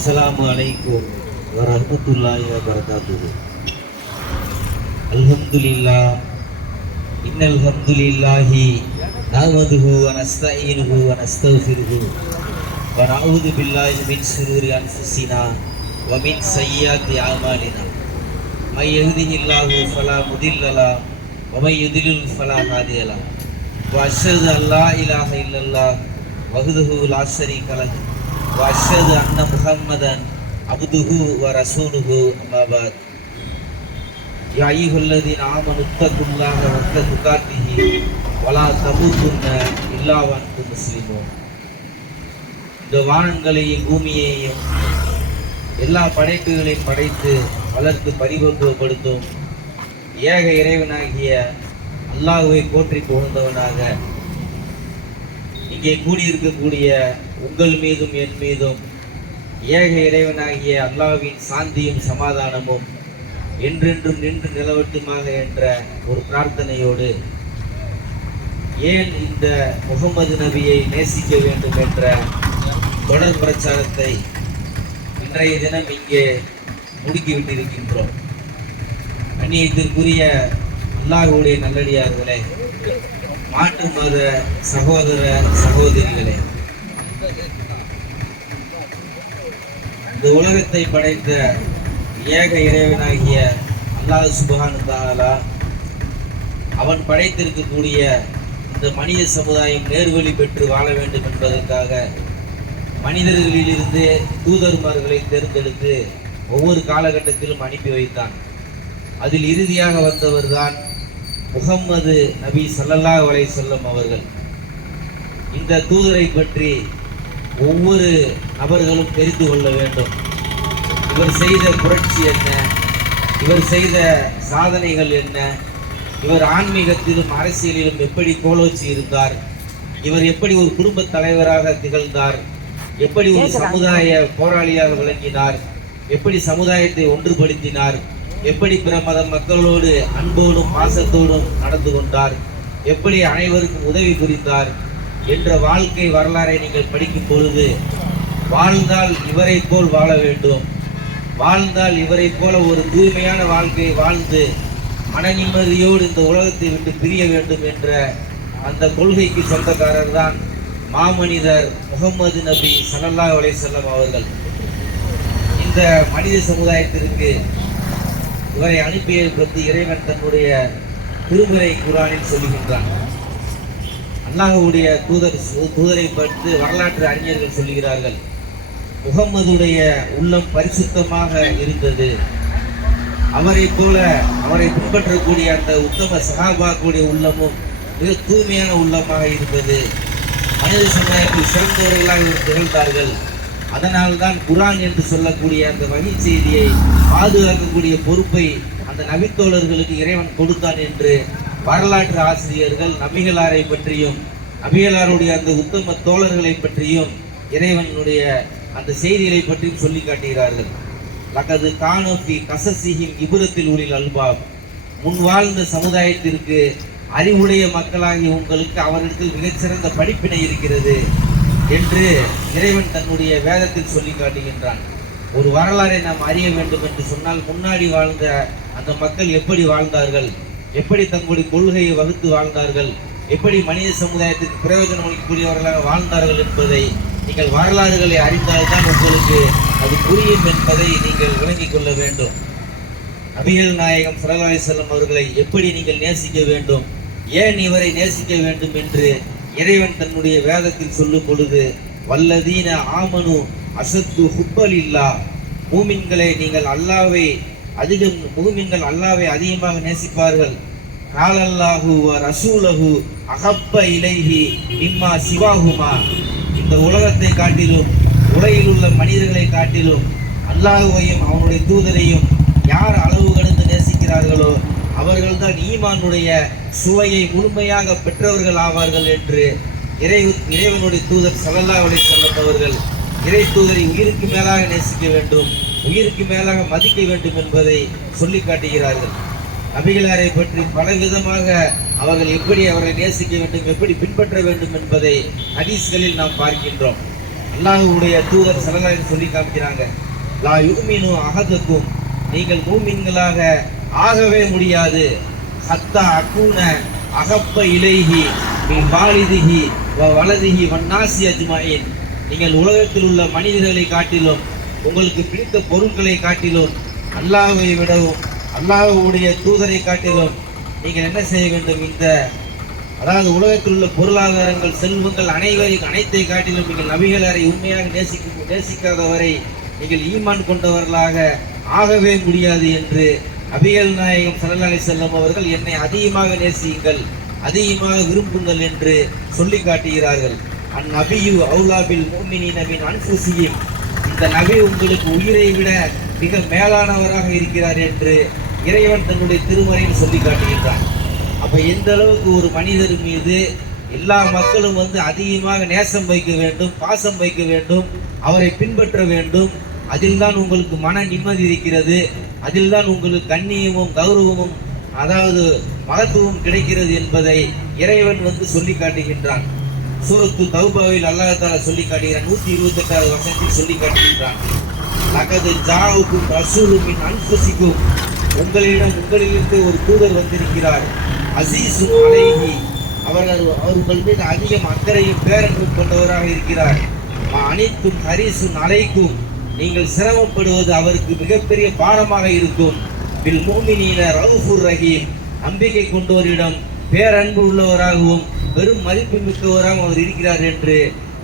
அஸ்ஸலாமு அலைக்கும் வரஹ்மத்துல்லாஹி வபரகாத்துஹு. அல்ஹம்துலில்லாஹ் இன்னல் ஹம்துலில்லாஹி நஹ்மதுஹு வ நஸ்தஈனுஹு வ நஸ்தக்ஃபிருஹு வ நஊது பில்லாஹி மின் ஷுரூரி அன்ஃபுஸினா வ மின் ஸய்யிஆத்தி அமாலினா. மை யஹ்திஹில்லாஹு ஃபலா முதில்ல லஹு வ மை யுத்லில் ஃபலா ஹாதிய லஹு. வ அஷ்ஹது அல்லா இலாஹா இல்லல்லாஹ் வஹ்தஹு லா ஷரீக லஹு வ அஷ்ஹது அன்ன முஹம்மதன் அப்துஹு வ ரசூலுஹு. அம்மா பஅத். யா அய்யுஹல்லதீன ஆமனு தக்குல்லாஹ ஹக்க துகாத்திஹி வ லா தமூதுன்ன இல்லா வ அன்தும் முஸ்லிமூன். இந்த வானங்களையும் பூமியையும் எல்லா படைப்புகளையும் படைத்து வளர்த்து பரிபக்குவப்படுத்தும் ஏக இறைவனாகிய அல்லாஹ்வை போற்றி புகழ்ந்தவனாக இங்கே கூடியிருக்கக்கூடிய உங்கள் மீதும் என் மீதும் ஏக இறைவனாகிய அல்லாஹ்வின் சாந்தியும் சமாதானமும் என்றென்றும் நின்று நிலவட்டுமாக என்ற ஒரு பிரார்த்தனையோடு, ஏன் இந்த முகமது நபியை நேசிக்க வேண்டும் என்ற தொடர் பிரச்சாரத்தை இன்றைய தினம் இங்கே முடுக்கிவிட்டிருக்கின்றோம். கண்ணியத்திற்குரிய அல்லாஹ்வுடைய நல்லடியார்களே, மாற்று மத சகோதர சகோதரிகளே, இந்த உலகத்தை படைத்த ஏக இறைவனாகிய அல்லாஹ் சுப்ஹானஹு வ தஆலா அவன் படைத்திருக்கக்கூடிய இந்த மனித சமுதாயம் நேர்வழி பெற்று வாழ வேண்டும் என்பதற்காக மனிதர்களிலிருந்து தூதர்மார்களை தேர்ந்தெடுத்து ஒவ்வொரு காலகட்டத்திலும் அனுப்பி வைத்தான். அதில் இறுதியாக வந்தவர்தான் முஹம்மது நபி ஸல்லல்லாஹு அலைஹி வஸல்லம் அவர்கள். இந்த தூதரை பற்றி ஒவ்வொரு நபர்களும் தெரிந்து கொள்ள வேண்டும். இவர் செய்த புரட்சி என்ன, இவர் செய்த சாதனைகள் என்ன, இவர் ஆன்மீகத்திலும் அரசியலிலும் எப்படி கோலோச்சி இருந்தார், இவர் எப்படி ஒரு குடும்ப தலைவராக திகழ்ந்தார், எப்படி ஒரு சமுதாய போராளியாக விளங்கினார், எப்படி சமுதாயத்தை ஒன்றுபடுத்தினார், எப்படி பிற மத மக்களோடு அன்போடும் பாசத்தோடும் நடந்து கொண்டார், எப்படி அனைவருக்கும் உதவி புரிந்தார் என்ற வாழ்க்கை வரலாறை நீங்கள் படிக்கும் பொழுது, வாழ்ந்தால் இவரை போல் வாழ வேண்டும், வாழ்ந்தால் இவரை போல ஒரு தூய்மையான வாழ்க்கையை வாழ்ந்து மன நிம்மதியோடு இந்த உலகத்தை விட்டு பிரிய வேண்டும் என்ற அந்த கொள்கைக்கு சொந்தக்காரர் தான் மாமனிதர் முகமது நபி ஸல்லல்லாஹு அலைஹி வஸல்லம் அவர்கள். இந்த மனித சமுதாயத்திற்கு இவரை அனுப்பியதை பற்றி இறைவன் தன்னுடைய திருமுறை குர்ஆனில் சொல்லுகின்றான். அல்லாஹ்வுடைய தூதரை பற்றி வரலாற்று அறிஞர்கள் சொல்லுகிறார்கள், முகம்மதுடைய உள்ளம் பரிசுத்தமாக இருந்தது, அவரை போல அவரை பின்பற்றக்கூடிய அந்த உத்தம சஹாபாக்களுடைய உள்ளமும் மிக தூய்மையான உள்ளமாக இருந்தது, மனித சமுதாயத்தில் சிறந்தவர்களாக திகழ்ந்தார்கள். அதனால்தான் குர்ஆன் என்று சொல்லக்கூடிய அந்த வகை செய்தியை பாதுகாக்கக்கூடிய பொறுப்பை அந்த நபித்தோழர்களுக்கு இறைவன் கொடுத்தான் என்று வரலாற்று ஆசிரியர்கள் நபிகளாரை பற்றியும் நபிகளாருடைய அந்த உத்தம தோழர்களை பற்றியும் இறைவனுடைய அந்த செய்திகளை பற்றியும் சொல்லி காட்டுகிறார்கள். லகது கானூ ஃபீ கஸஸிஹிம் இப்ரத்துல் உலில் அல்பாப். முன் வாழ்ந்த சமுதாயத்திற்கு அறிவுடைய மக்களாகி உங்களுக்கு அவரிடத்தில் மிகச்சிறந்த படிப்பினை இருக்கிறது என்று இறைவன் தன்னுடைய வேதத்தில் சொல்லி காட்டுகின்றான். ஒரு வரலாறை நாம் அறிய வேண்டும் என்று சொன்னால், முன்னாடி வாழ்ந்த அந்த மக்கள் எப்படி வாழ்ந்தார்கள், எப்படி தங்களுடைய கொள்கையை வகுத்து வாழ்ந்தார்கள், எப்படி மனித சமுதாயத்திற்கு பிரயோஜனம் அளிக்கக்கூடியவர்களாக வாழ்ந்தார்கள் என்பதை நீங்கள் வரலாறுகளை அறிந்தால்தான் உங்களுக்கு அது புரியும் என்பதை நீங்கள் விளங்கிக் கொள்ள வேண்டும். நபிகள் நாயகம் ஸல்லல்லாஹு அலைஹி வஸல்லம் அவர்களை எப்படி நீங்கள் நேசிக்க வேண்டும், ஏன் இவரை நேசிக்க வேண்டும் என்று இறைவன் தன்னுடைய வேதத்தில் சொல்லும் பொழுது, வல்லதீன ஆமனு அசத்து ஹுப்பலில்லா, மூமின்களை நீங்கள் அல்லாஹ்வை மூமின்கள் அல்லாஹ்வை அதிகமாக நேசிப்பார்கள். காலல்லாஹு வ ரசூலஹு அஹப்ப இலைஹி மிம்மா சிவாஹுமா. இந்த உலகத்தை காட்டிலும் உலகில் உள்ள மனிதர்களை காட்டிலும் அல்லாஹ்வையும் அவனுடைய தூதரையும் யார் அளவு கடந்து நேசிக்கிறார்களோ அவர்கள்தான் ஈமானுடைய சுவையை முழுமையாக பெற்றவர்கள் ஆவார்கள் என்று இறைவனுடைய தூதர் ஸல்லல்லாஹு அலைஹி வஸல்லம் அவர்கள் இறை தூதரை உயிருக்கு மேலாக நேசிக்க வேண்டும், உயிருக்கு மேலாக மதிக்க வேண்டும் என்பதை சொல்லி காட்டுகிறார்கள். நபிகளாரை பற்றி பலவிதமாக அவர்கள் எப்படி அவரை நேசிக்க வேண்டும், எப்படி பின்பற்ற வேண்டும் என்பதை ஹதீஸ்களில் நாம் பார்க்கின்றோம். அல்லாஹ்வுடைய தூதர் ஸல்லல்லாஹு அலைஹி சொல்லி காமிக்கிறாங்க, லா யுமினு அஹதுக்கும், நீங்கள் மூமின்களாக ஆகவே முடியாது, ஹத்தா அகூன அகப்ப இலைஹி மின் வாலிதிஹி வ வலதிஹி வன்னாசி அஜ்மாயின், நீங்கள் உலகத்தில் உள்ள மனிதர்களை காட்டிலும் உங்களுக்கு பிடித்த பொருட்களை காட்டிலும் அல்லாஹ்வை விடவும் அல்லாஹ்வுடைய தூதரை காட்டிலும் நீங்கள் என்ன செய்ய வேண்டும், இந்த அதாவது உலகத்தில் உள்ள பொருளாதாரங்கள் செல்வங்கள் அனைத்தை காட்டிலும் நீங்கள் நபிகளாரை உண்மையாக நேசிக்காதவரை நீங்கள் ஈமான் கொண்டவர்களாக ஆகவே முடியாது என்று நபிகள் நாயகம் ஸல்லல்லாஹு அலைஹி வஸல்லம் அவர்கள் என்னை அதிகமாக நேசியுங்கள், அதிகமாக விரும்புங்கள் என்று சொல்லி காட்டுகிறார்கள். அந்நபியு அவுலா பில் முஃமினீன மின் அன்ஃபுஸிஹிம், இந்த நபி உங்களுக்கு உயிரை விட மிக மேலானவராக இருக்கிறார் என்று இறைவன் தன்னுடைய திருமறையில் சொல்லி காட்டுகின்றான். அப்ப எந்த அளவுக்கு ஒரு மனிதர் மீது எல்லா மக்களும் அதிகமாக நேசம் வைக்க வேண்டும், பாசம் வைக்க வேண்டும், அவரை பின்பற்ற வேண்டும், அதில் தான் உங்களுக்கு மன நிம்மதி இருக்கிறது, அதில் தான் உங்களுக்கு கண்ணியமும் கௌரவமும் அதாவது மகத்துவம் கிடைக்கிறது என்பதை இறைவன் சொல்லி காட்டுகின்றான். சூரத்து தௌபாவில் அல்லாஹ் தஆலா சொல்லி காட்டுகிறான், 128வது வசனத்தில் சொல்லி காட்டுகின்றான், லகது ஜாவுக்கும் ரசூலும் மின் அன்ஃபுஸிக்கும், உங்களிலிருந்து ஒரு தூதர் வந்திருக்கிறார், அஸீஸுன் அலைஹி, அவர்கள் மீது அதிகம் அக்கறையும் பேரன்பும் கொண்டவராக இருக்கிறார், அனைத்தும் ஹரிசுன் அலைக்கும், நீங்கள் சிரமப்படுவது அவருக்கு மிகப்பெரிய பாரமாக இருக்கும், பில் முஃமினீன ரவுஃபுர் ரஹீம், நம்பிக்கை கொண்டவரிடம் பேரன்பு உள்ளவராகவும் பெரும் மதிப்பு மிக்கவராகவும் அவர் இருக்கிறார் என்று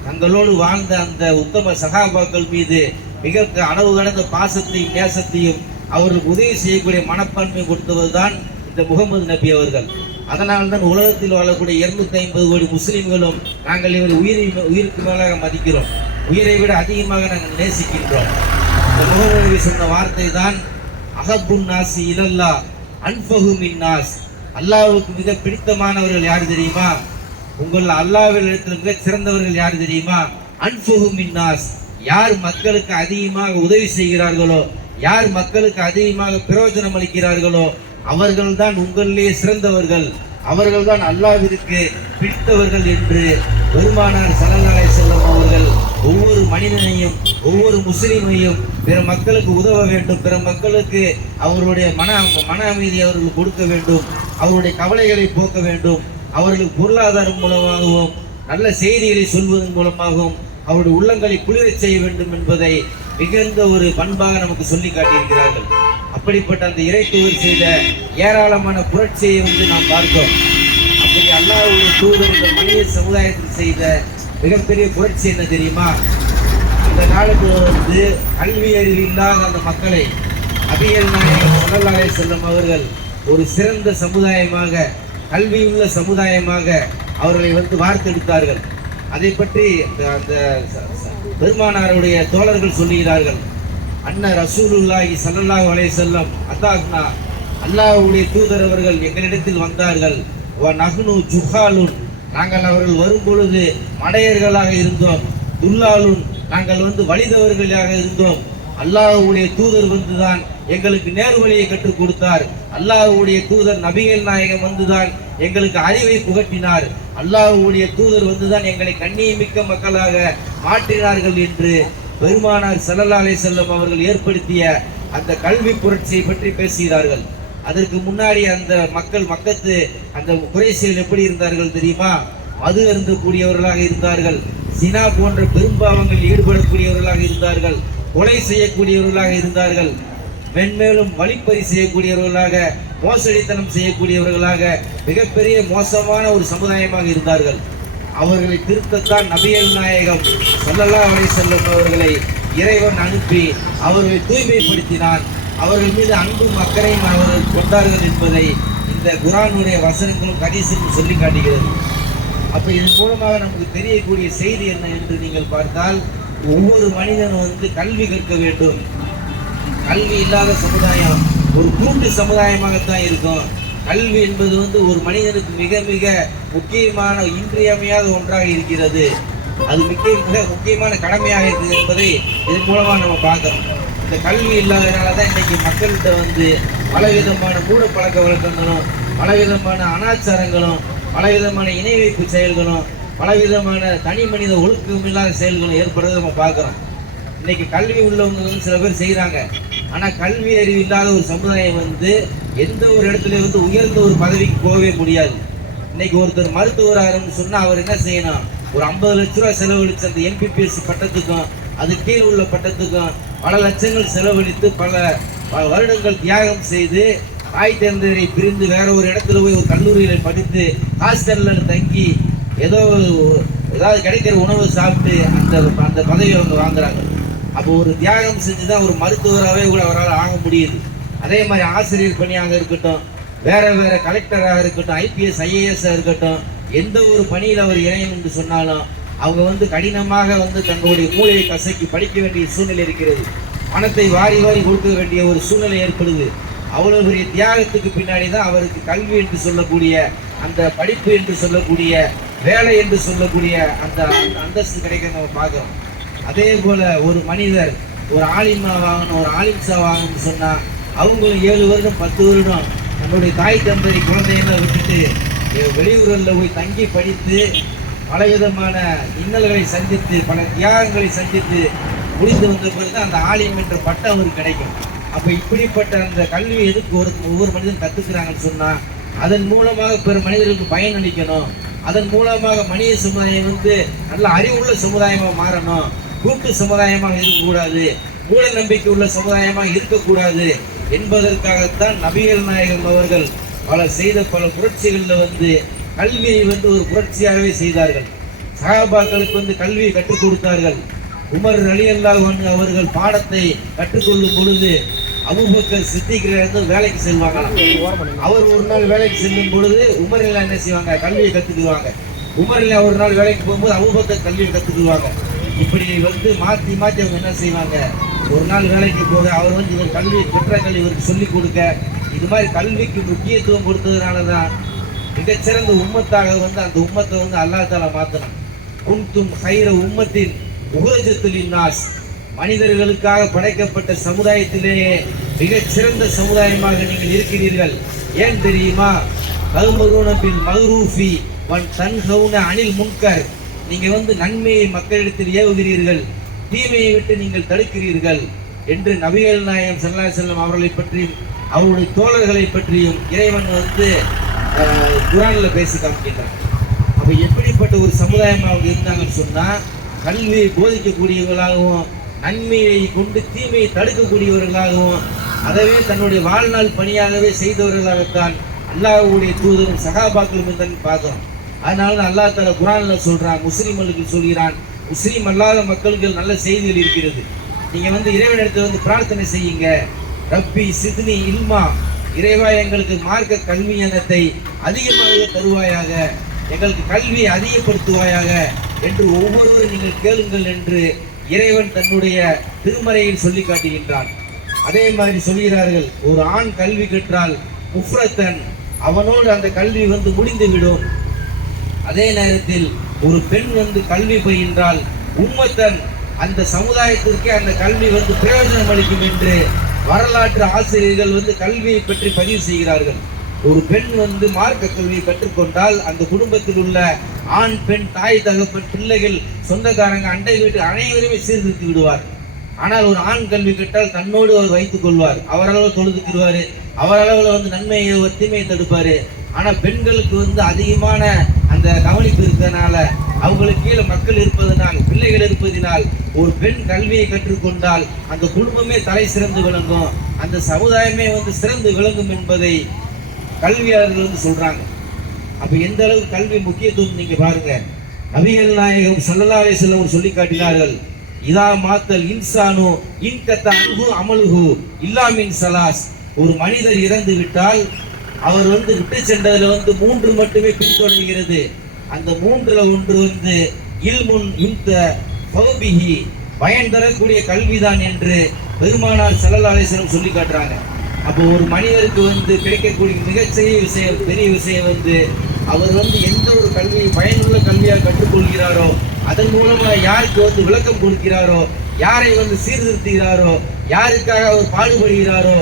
தங்களோடு வாழ்ந்த அந்த உத்தம சகாபாக்கள் மீது மிக அளவு கடந்த பாசத்தையும் நேசத்தையும் அவர்களுக்கு உதவி செய்யக்கூடிய மனப்பான்மை கொடுத்தவர்தான் இந்த முகமது நபி அவர்கள். அதனால்தான் உலகத்தில் வாழக்கூடிய 250 கோடி முஸ்லிம்களும் நாங்கள் இவர் உயிருக்கு மேலாக மதிக்கிறோம், உயிரை விட அதிகமாக நாங்கள் நேசிக்கின்றோம். இந்த முகமது நபி சொன்ன வார்த்தை தான், அஹப்புன் நாசி இலல்லா அன்ஃபஹு மின் நாஸ், அல்லாஹ்வுக்கு மிக பிடித்தமானவர்கள் யார் தெரியுமா, உங்கள் அல்லாஹ்விடத்தில் மிக சிறந்தவர்கள் யார் தெரியுமா, அன்ஃபஹு மின் நாஸ், யார் மக்களுக்கு அதிகமாக உதவி செய்கிறார்களோ, யார் மக்களுக்கு அதிகமாக பிரயோஜனம் அளிக்கிறார்களோ அவர்கள்தான் உங்களிலே சிறந்தவர்கள், அவர்கள்தான் அல்லாஹ்விற்கு பிடித்தவர்கள் என்று பெருமானார் ஸல்லல்லாஹு அலைஹி வஸல்லம் அவர்கள் ஒவ்வொரு மனிதனையும் ஒவ்வொரு முஸ்லிமையும் பிற மக்களுக்கு உதவ வேண்டும், பிற மக்களுக்கு அவருடைய மன அமைதி அவர்களுக்கு கொடுக்க வேண்டும், அவருடைய கவலைகளை போக்க வேண்டும், அவர்களுக்கு பொருளாதாரம் மூலமாகவும் நல்ல செய்திகளை சொல்வதன் மூலமாகவும் அவருடைய உள்ளங்களை குளிரச் செய்ய வேண்டும் என்பதை மிகுந்த ஒரு பண்பாக நமக்கு சொல்லி காட்டியிருக்கிறார்கள். அப்படிப்பட்ட அந்த இறைத்தூதர் செய்த ஏராளமான புரட்சியை நாம் பார்த்தோம். அப்படி அல்லாஹ்வுடைய தூதர் இந்த மனித சமுதாயத்தில் செய்த மிகப்பெரிய புரட்சி என்ன தெரியுமா, அந்த காலத்தில் கல்வி அறிவு இல்லாத அந்த மக்களை நபிகள் நாயகம் ஸல்லல்லாஹு அலைஹி வஸல்லம் அவர்கள் ஒரு சிறந்த சமுதாயமாக, கல்வியுள்ள சமுதாயமாக அவர்களை வார்த்தெடுத்தார்கள். அதை பற்றி அந்த பெருமானாருடைய தோழர்கள் சொல்லுகிறார்கள், அன்ன ரசூலுல்லாஹி ஸல்லல்லாஹு அலைஹி வஸல்லம் அத்தாஹ்னா, அல்லாஹ்வுடைய தூதர் அவர்கள் எங்களிடத்தில் வந்தார்கள், வ நஹ்னு ஜுஹாலுன், நாங்கள் அவர்கள் வரும் பொழுது மடையர்களாக இருந்தோம், துல்லாலுன், நாங்கள் வலிதவர்களாக இருந்தோம், அல்லாஹ்வுடைய தூதர் வந்துதான் எங்களுக்கு நேர்வழியை கற்றுக் கொடுத்தார், அல்லாஹ்வுடைய தூதர் நபிகள் நாயகம் வந்துதான் எங்களுக்கு அறிவை புகட்டினார், அல்லாஹ்வுடைய தூதர் வந்துதான் எங்களை கண்ணியமிக்க மக்களாக மாற்றினார்கள் என்று பெருமானார் ஸல்லல்லாஹு அலைஹி வஸல்லம் அவர்கள் ஏற்படுத்திய அந்த கல்வி புரட்சியை பற்றி பேசுகிறார்கள். அதற்கு முன்னாடி அந்த மக்கத்து அந்த குறைசிகள் எப்படி இருந்தார்கள் தெரியுமா, மது அருந்தக்கூடியவர்களாக இருந்தார்கள், சினா போன்ற பெரும்பாவங்களில் ஈடுபடக்கூடியவர்களாக இருந்தார்கள், கொலை செய்யக்கூடியவர்களாக இருந்தார்கள், மென்மேலும் வழிப்பறி செய்யக்கூடியவர்களாக, மோசடித்தனம் செய்யக்கூடியவர்களாக மிகப்பெரிய மோசமான ஒரு சமுதாயமாக இருந்தார்கள். அவர்களை திருத்தத்தான் நபிகள் நாயகம் ஸல்லல்லாஹு அலைஹி வஸல்லம் அவர்களை இறைவன் அனுப்பி அவர்களை தூய்மைப்படுத்தினார், அவர்கள் மீது அன்பும் அக்கறையும் அவர்கள் கொண்டார்கள் என்பதை இந்த குர்ஆனுடைய வசனங்களும் ஹதீஸும் சொல்லி காட்டுகிறது. அப்ப இதன் மூலமாக நமக்கு தெரியக்கூடிய செய்தி என்ன என்று நீங்கள் பார்த்தால், ஒவ்வொரு மனிதனும் கல்வி கற்க வேண்டும். கல்வி இல்லாத சமுதாயம் ஒரு கூட்டு சமுதாயமாகத்தான் இருக்கும். கல்வி என்பது ஒரு மனிதனுக்கு மிக மிக முக்கியமான இன்றியமையாத ஒன்றாக இருக்கிறது, அது மிக முக்கியமான கடமையாக இருக்குது என்பதை இதன் மூலமாக நம்ம பார்க்கிறோம். இந்த கல்வி இல்லாதனால தான் இன்னைக்கு மக்கள்கிட்ட பலவிதமான மூட பழக்க வழக்கங்களும், பலவிதமான அனாச்சாரங்களும், பலவிதமான இணை வைப்பு செயல்களும், பலவிதமான தனி மனித ஒழுக்கம் இல்லாத செயல்களும் ஏற்படுறதை நம்ம பார்க்குறோம். இன்னைக்கு கல்வி உள்ளவங்க வந்து சில பேர் செய்கிறாங்க. ஆனால் கல்வி அறிவு இல்லாத ஒரு சமுதாயம் வந்து எந்த ஒரு இடத்துல வந்து உயர்ந்த ஒரு பதவிக்கு போகவே முடியாது. இன்னைக்கு ஒருத்தர் மருத்துவராகன்னு சொன்னால் அவர் என்ன செய்யணும்? ஒரு 50 லட்ச ரூபா செலவழித்து அந்த MBBS பட்டத்துக்கும் அது கீழ் உள்ள பட்டத்துக்கும் பல லட்சங்கள் செலவழித்து பல வருடங்கள் தியாகம் செய்து தாய் தந்தையரை பிரிந்து வேற ஒரு இடத்துல போய் ஒரு கல்லூரியில் படித்து ஹாஸ்டலில் தங்கி ஏதாவது கிடைக்கிற உணவு சாப்பிட்டு அந்த அந்த பதவியை அவங்க வாங்குறாங்க. அப்போ ஒரு தியாகம் செஞ்சு தான் ஒரு மருத்துவராகவே கூட அவரால் ஆக முடியுது. அதே மாதிரி ஆசிரியர் பணியாக இருக்கட்டும், வேற வேற கலெக்டராக இருக்கட்டும், IPS IAS இருக்கட்டும், எந்த ஒரு பணியில் அவர் இணையும் என்று சொன்னாலும் அவங்க வந்து கடினமாக வந்து தங்களுடைய மூளையை கசக்கி படிக்க வேண்டிய சூழ்நிலை இருக்கிறது. பணத்தை வாரி வாரி கொடுக்க வேண்டிய ஒரு சூழ்நிலை ஏற்படுது. அவ்வளவு பெரிய தியாகத்துக்கு பின்னாடி தான் அவருக்கு கல்வி என்று சொல்லக்கூடிய அந்த படிப்பு என்று சொல்லக்கூடிய வேலை என்று சொல்லக்கூடிய அந்த அந்தஸ்து கிடைக்க நம்ம பார்க்கிறோம். அதே போல ஒரு மனிதர் ஒரு ஆலிமா வாங்கணும், ஒரு ஆலிம்சா வாங்கணும்னு சொன்னா அவங்களும் 7 வருடம் 10 வருடம் நம்மளுடைய தாய் தந்தை குழந்தையெல்லாம் விட்டுட்டு வெளியூரில் போய் தங்கி படித்து பலவிதமான இன்னல்களை சந்தித்து பல தியாகங்களை சந்தித்து முடிந்து வந்த பிறகு அந்த ஆலிம் என்ற பட்டம் அவருக்கு கிடைக்கும். அப்போ இப்படிப்பட்ட அந்த கல்வி எதுக்கு ஒவ்வொரு மனிதன் கற்றுக்கிறாங்கன்னு சொன்னால் அதன் மூலமாக பிற மனிதர்களுக்கு பயன் அளிக்கணும். அதன் மூலமாக மனித சமுதாயம் வந்து நல்ல அறிவுள்ள சமுதாயமாக மாறணும். கூட்டு சமுதாயமாக இருக்கக்கூடாது, மூட நம்பிக்கை உள்ள சமுதாயமாக இருக்கக்கூடாது என்பதற்காகத்தான் நபிகள் நாயகம் அவர்கள் செய்த பல புரட்சிகளில் வந்து கல்வியை வந்து ஒரு புரட்சியாகவே செய்தார்கள். சஹாபாக்களுக்கு வந்து கல்வியை கற்றுக் கொடுத்தார்கள். உமர் ரலியல்லாஹு அன்ஹு அவர்கள் பாடத்தை கற்றுக்கொள்ளும் பொழுது அபூபக்கர் சித்திக்கு வேலைக்கு செல்வாங்களாம். அவர் ஒரு நாள் வேலைக்கு செல்லும் பொழுது உமர் எல்லாம் என்ன செய்வாங்க? கல்வியை கற்றுக்குவாங்க. உமர் எல்லாம் ஒரு நாள் வேலைக்கு போகும்போது அபூபக்கர் கல்வியை கற்றுக்குவாங்க. இப்படி வந்து மாற்றி மாற்றி அவங்க என்ன செய்வாங்க? ஒரு நாள் வேலைக்கு போக அவர் வந்து இவர் கல்வி பெற்ற கல்வி இவருக்கு சொல்லிக் கொடுக்க, இது மாதிரி கல்விக்கு முக்கியத்துவம் கொடுத்ததுனால தான் மிகச்சிறந்த உம்மத்தாக வந்து அந்த உம்மத்தை வந்து அல்லாஹ் தஆலா மாற்றணும். குன்தும் ஹைர உம்மத்தின் உஹ்ரஜத்துல் நாஸ், மனிதர்களுக்காக படைக்கப்பட்ட சமுதாயத்திலேயே மிகச்சிறந்த சமுதாயமாக நீங்கள் இருக்கிறீர்கள். ஏன் தெரியுமா? தஅமுருன பில் மஅரூஃபி வ தன்ஹவுன அனில் முன்கர், நீங்க வந்து நன்மையை மக்களிடத்தில் ஏவுகிறீர்கள், தீமையை விட்டு நீங்கள் தடுக்கிறீர்கள் என்று நபிகள் நாயகம் ஸல்லல்லாஹு அலைஹி வஸல்லம் அவர்களை பற்றியும் அவருடைய தோழர்களை பற்றியும் இறைவன் வந்து குர்ஆன்ல பேசி காமிக்கின்றார். அப்ப எப்படிப்பட்ட ஒரு சமுதாயம் அவங்க இருந்தாங்கன்னு சொன்னா கல்வியை போதிக்கக்கூடியவர்களாகவும் நன்மையை கொண்டு தீமையை தடுக்கக்கூடியவர்களாகவும் அதவே தன்னுடைய வாழ்நாள் பணியாகவே செய்தவர்களாகத்தான் அல்லாஹ்வுடைய தூதரும் சஹாபாக்களும் இருந்தான்னு பார்க்கிறோம். அதனால அல்லாஹ் தஆலா குர்ஆன்ல சொல்றான், முஸ்லிம்களுக்கு சொல்கிறான், முஸ்லிம் அல்லாத மக்களுக்கு நல்ல செய்திகள் இருக்கிறது. நீங்க வந்து இறைவனிடத்தில் வந்து பிரார்த்தனை செய்யுங்க. ரப்பி சித்னி இல்மா, இறைவா எங்களுக்கு மார்க்க கல்வி ஞானத்தை அதிகமாக தருவாயாக, எங்களுக்கு கல்வியை அதிகப்படுத்துவாயாக என்று ஒவ்வொருவரும் நீங்கள் கேளுங்கள் என்று இறைவன் தன்னுடைய திருமறையில் சொல்லி காட்டுகின்றான். அதே மாதிரி சொல்கிறார்கள், ஒரு ஆண் கல்வி கற்றால் முஃப்ரத்தன், அவனோடு அந்த கல்வி வந்து முடிந்துவிடும். அதே நேரத்தில் ஒரு பெண் வந்து கல்வி பயின்றால் உம்மத்தன், அந்த சமுதாயத்திற்கே அந்த கல்வி வந்து பிரயோஜனம் அளிக்கும் என்று வரலாற்று ஆசிரியர்கள் வந்து கல்வியை பற்றி பதிவு செய்கிறார்கள். ஒரு பெண் வந்து மார்க்க கல்வியை கற்றுக்கொண்டால் அந்த குடும்பத்தில் உள்ள ஆண் பெண் தாய் தகப்பன் பிள்ளைகள் சொந்தக்காரங்க அண்டை வீட்டு அனைவருமே சீர்திருத்தி விடுவார். ஆனால் ஒரு ஆண் கல்வி கற்றால் தன்னோடு அவர் வைத்துக் கொள்வார், அவரளவு தொழுதுக்கிடுவார், அவரளவில் வந்து நன்மையை தீமையை தடுப்பார். ஆனால் பெண்களுக்கு வந்து அதிகமான அந்த கவனிப்பு இருக்கிறதுனால அவங்களுக்கு கீழே மக்கள் இருப்பதனால் பிள்ளைகள் இருப்பதினால் ஒரு பெண் கல்வியை கற்றுக்கொண்டால் அந்த குடும்பமே தலை சிறந்து விளங்கும், அந்த சமுதாயமே வந்து சிறந்து விளங்கும் என்பதை கல்வியாளர்கள் வந்து சொல்றாங்க. அப்ப எந்த அளவு கல்வி முக்கியத்துவம் நீங்க பாருங்க. நபிகள் நாயகம் ஸல்லல்லாஹு அலைஹி வஸல்லம் சொல்லி காட்டினார்கள், இதா மாத்தல் இன்சானு இன்கத்த அன்ஹு அமலுஹு இல்லா மின் ஸலாஸ், ஒரு மனிதர் இறந்து விட்டால் அவர் வந்து விட்டு சென்றதுல வந்து 3 மட்டுமே பின்தொடர்கிறது. அந்த 3ல ஒன்று வந்து இல்முன் யுன்த ஃபௌபிஹி, பயன் தரக்கூடிய கல்விதான் என்று பெருமானார் ஸல்லல்லாஹு அலைஹி வஸல்லம் சொல்லி காட்டுறாங்க. அப்போ ஒரு மனிதருக்கு வந்து கிடைக்கக்கூடிய மிகச்சிறிய விஷயம் பெரிய விஷயம் வந்து அவர் வந்து எந்த ஒரு கல்வியை பயனுள்ள கல்வியாக கற்றுக்கொள்கிறாரோ அதன் மூலமாக யாருக்கு வந்து விளக்கம் கொடுக்கிறாரோ, யாரை வந்து சீர்திருத்துகிறாரோ, யாருக்காக அவர் பாடுபடுகிறாரோ,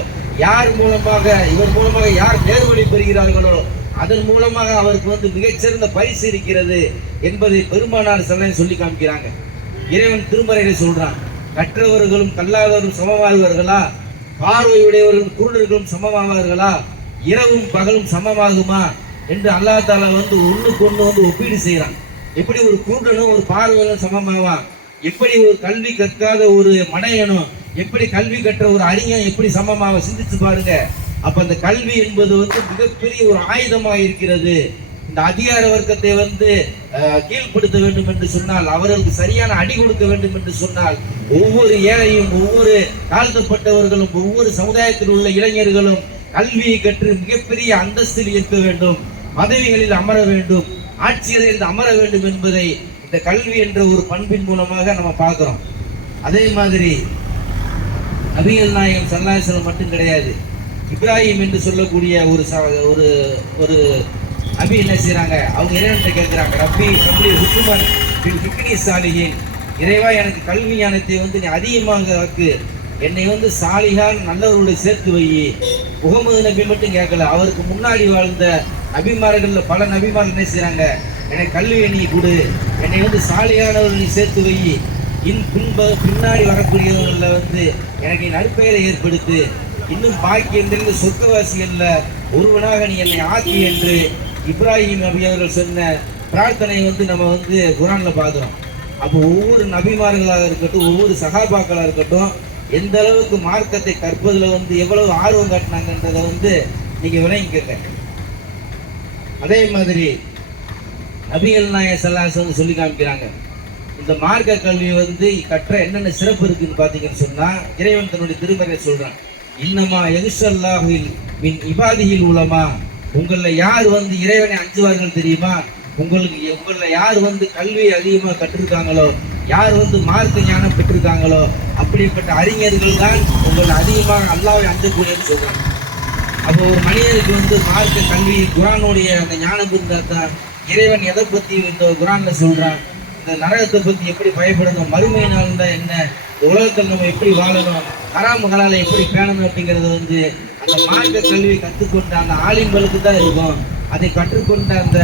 யார் மூலமாக இவர் மூலமாக யார் நேர்வழி பெறுகிறார்களோ அதன் மூலமாக அவருக்கு வந்து மிகச்சிறந்த பரிசு இருக்கிறது என்பதை பெருமானார் செல்லம் சொல்லி காமிக்கிறாங்க. இறைவன் திருமறையில சொல்றான், கற்றவர்களும் கல்லாதவர்களும் சமமாகுவார்களா, பார்வையுடையவர்களும் குருடர்களும் சமமாவார்களா, இரவும் பகலும் சமமாகுமா என்று அல்லாஹ் தாலா வந்து ஒண்ணுக்கு ஒண்ணு வந்து ஒப்பீடு செய்யறான். எப்படி ஒரு குருடனும் ஒரு பார்வையும் சமமாவான், எப்படி ஒரு கல்வி கற்காத ஒரு மடையனும் எப்படி கல்வி கற்ற ஒரு அறிஞன் எப்படி சமமாக சிந்திச்சு பாருங்க. அப்ப அந்த கல்வி என்பது வந்து மிகப்பெரிய ஒரு ஆயுதமாக இருக்கிறது. இந்த அதிகார வர்க்கத்தை வந்து கீழ்ப்படுத்த வேண்டும் என்று சொன்னால், அவர்களுக்கு சரியான அடி கொடுக்க வேண்டும் என்று சொன்னால், ஒவ்வொரு ஏழையும் ஒவ்வொரு தாழ்த்தப்பட்டவர்களும் ஒவ்வொரு சமுதாயத்தில் உள்ள இளைஞர்களும் கல்வியை கற்று மிகப்பெரிய அந்தஸ்தில் இருக்க வேண்டும், பதவிகளில் அமர வேண்டும், ஆட்சியரில் அமர வேண்டும் என்பதை இந்த கல்வி என்ற ஒரு பண்பின் மூலமாக நம்ம பார்க்கிறோம். அதே மாதிரி நபிகள் நாயகம் ஸல்லல்லாஹு அலைஹி வஸல்லம் மட்டும் கிடையாது, இப்ராஹிம் என்று சொல்லக்கூடிய ஒரு ஒரு நபி என்ன செய்யறாங்க, அவங்க இறைவன்கிட்ட கேட்கிறாங்க, ரப்பி கல்வி ஹுக்குமன் ஃபிக்னி சாலிஹீன், இறைவா எனக்கு கல்வி ஞானத்தை வந்து நீ அதிகமாக ஆக்கு, என்னை வந்து சாலிஹான் நல்லவர்களுடைய சேர்த்து வை. முகமது நபி மட்டும் கேட்கல, அவருக்கு முன்னாடி வாழ்ந்த நபிமார்கள் பல நபிமார்கள் என்ன செய்யறாங்க, எனக்கு கல்வியை நீ கொடு, என்னை வந்து சாலியானவர்களை சேர்த்து வை, பின்னாடி வரக்கூடியவர்கள வந்து எனக்கு நற்பெயரை ஏற்படுத்து, இன்னும் பாக்கி எந்திருந்து சொர்க்கவாசிகள்ல ஒருவனாக நீ என்னை ஆக்கி என்று இப்ராஹிம் நபி அவர்கள் சொன்ன பிரார்த்தனை வந்து நம்ம வந்து குர்ஆன்ல பார்க்கிறோம். அப்போ ஒவ்வொரு நபிமார்களாக இருக்கட்டும், ஒவ்வொரு சகாபாக்களாக இருக்கட்டும், எந்த அளவுக்கு மார்க்கத்தை கற்பதுல வந்து எவ்வளவு ஆர்வம் காட்டினாங்கன்றதை வந்து நீங்க விளங்கிக்கங்க. அதே மாதிரி நபிகள் நாயகம் ஸல்லல்லாஹு அலைஹி வஸல்லம் சொல்லி காமிக்கிறாங்க, இந்த மார்க்க கல்வி வந்து கற்ற என்னென்ன சிறப்பு இருக்குன்னு பார்த்தீங்கன்னு சொன்னா, இறைவன் தன்னுடைய திருமறையை சொல்றான், இன்னமா யகுஷல்லாஹில் மின் இபாதிஹில் உலமா, உங்களில் யார் வந்து இறைவனை அஞ்சுவார்கள் தெரியுமா, உங்களில் யார் வந்து கல்வியை அதிகமாக கற்றிருக்காங்களோ, யார் வந்து மார்க்க ஞானம் பெற்றிருக்காங்களோ, அப்படிப்பட்ட அறிஞர்கள் தான் உங்களை அதிகமாக அல்லாஹ்வை அஞ்சக்கூடியன்னு சொல்றாங்க. அப்போ ஒரு மனிதனுக்கு வந்து மார்க்க கல்வி குர்ஆனுடைய அந்த ஞானம் இருந்தால் தான் இறைவன் எதை பற்றி இந்த குர்ஆன்ல சொல்றான், இந்த நரகத்தை பற்றி எப்படி பயப்படணும், மறுமை நாள் தான் என்ன, உலகத்தில் நம்ம எப்படி வாழணும், ஹராம் ஹலாலை எப்படி பேணணும் அப்படிங்கிறது வந்து அந்த மார்க்க கல்வியை கற்றுக்கொண்ட அந்த ஆலிம்களுக்கு தான் இருக்கும், அதை கற்றுக்கொண்ட அந்த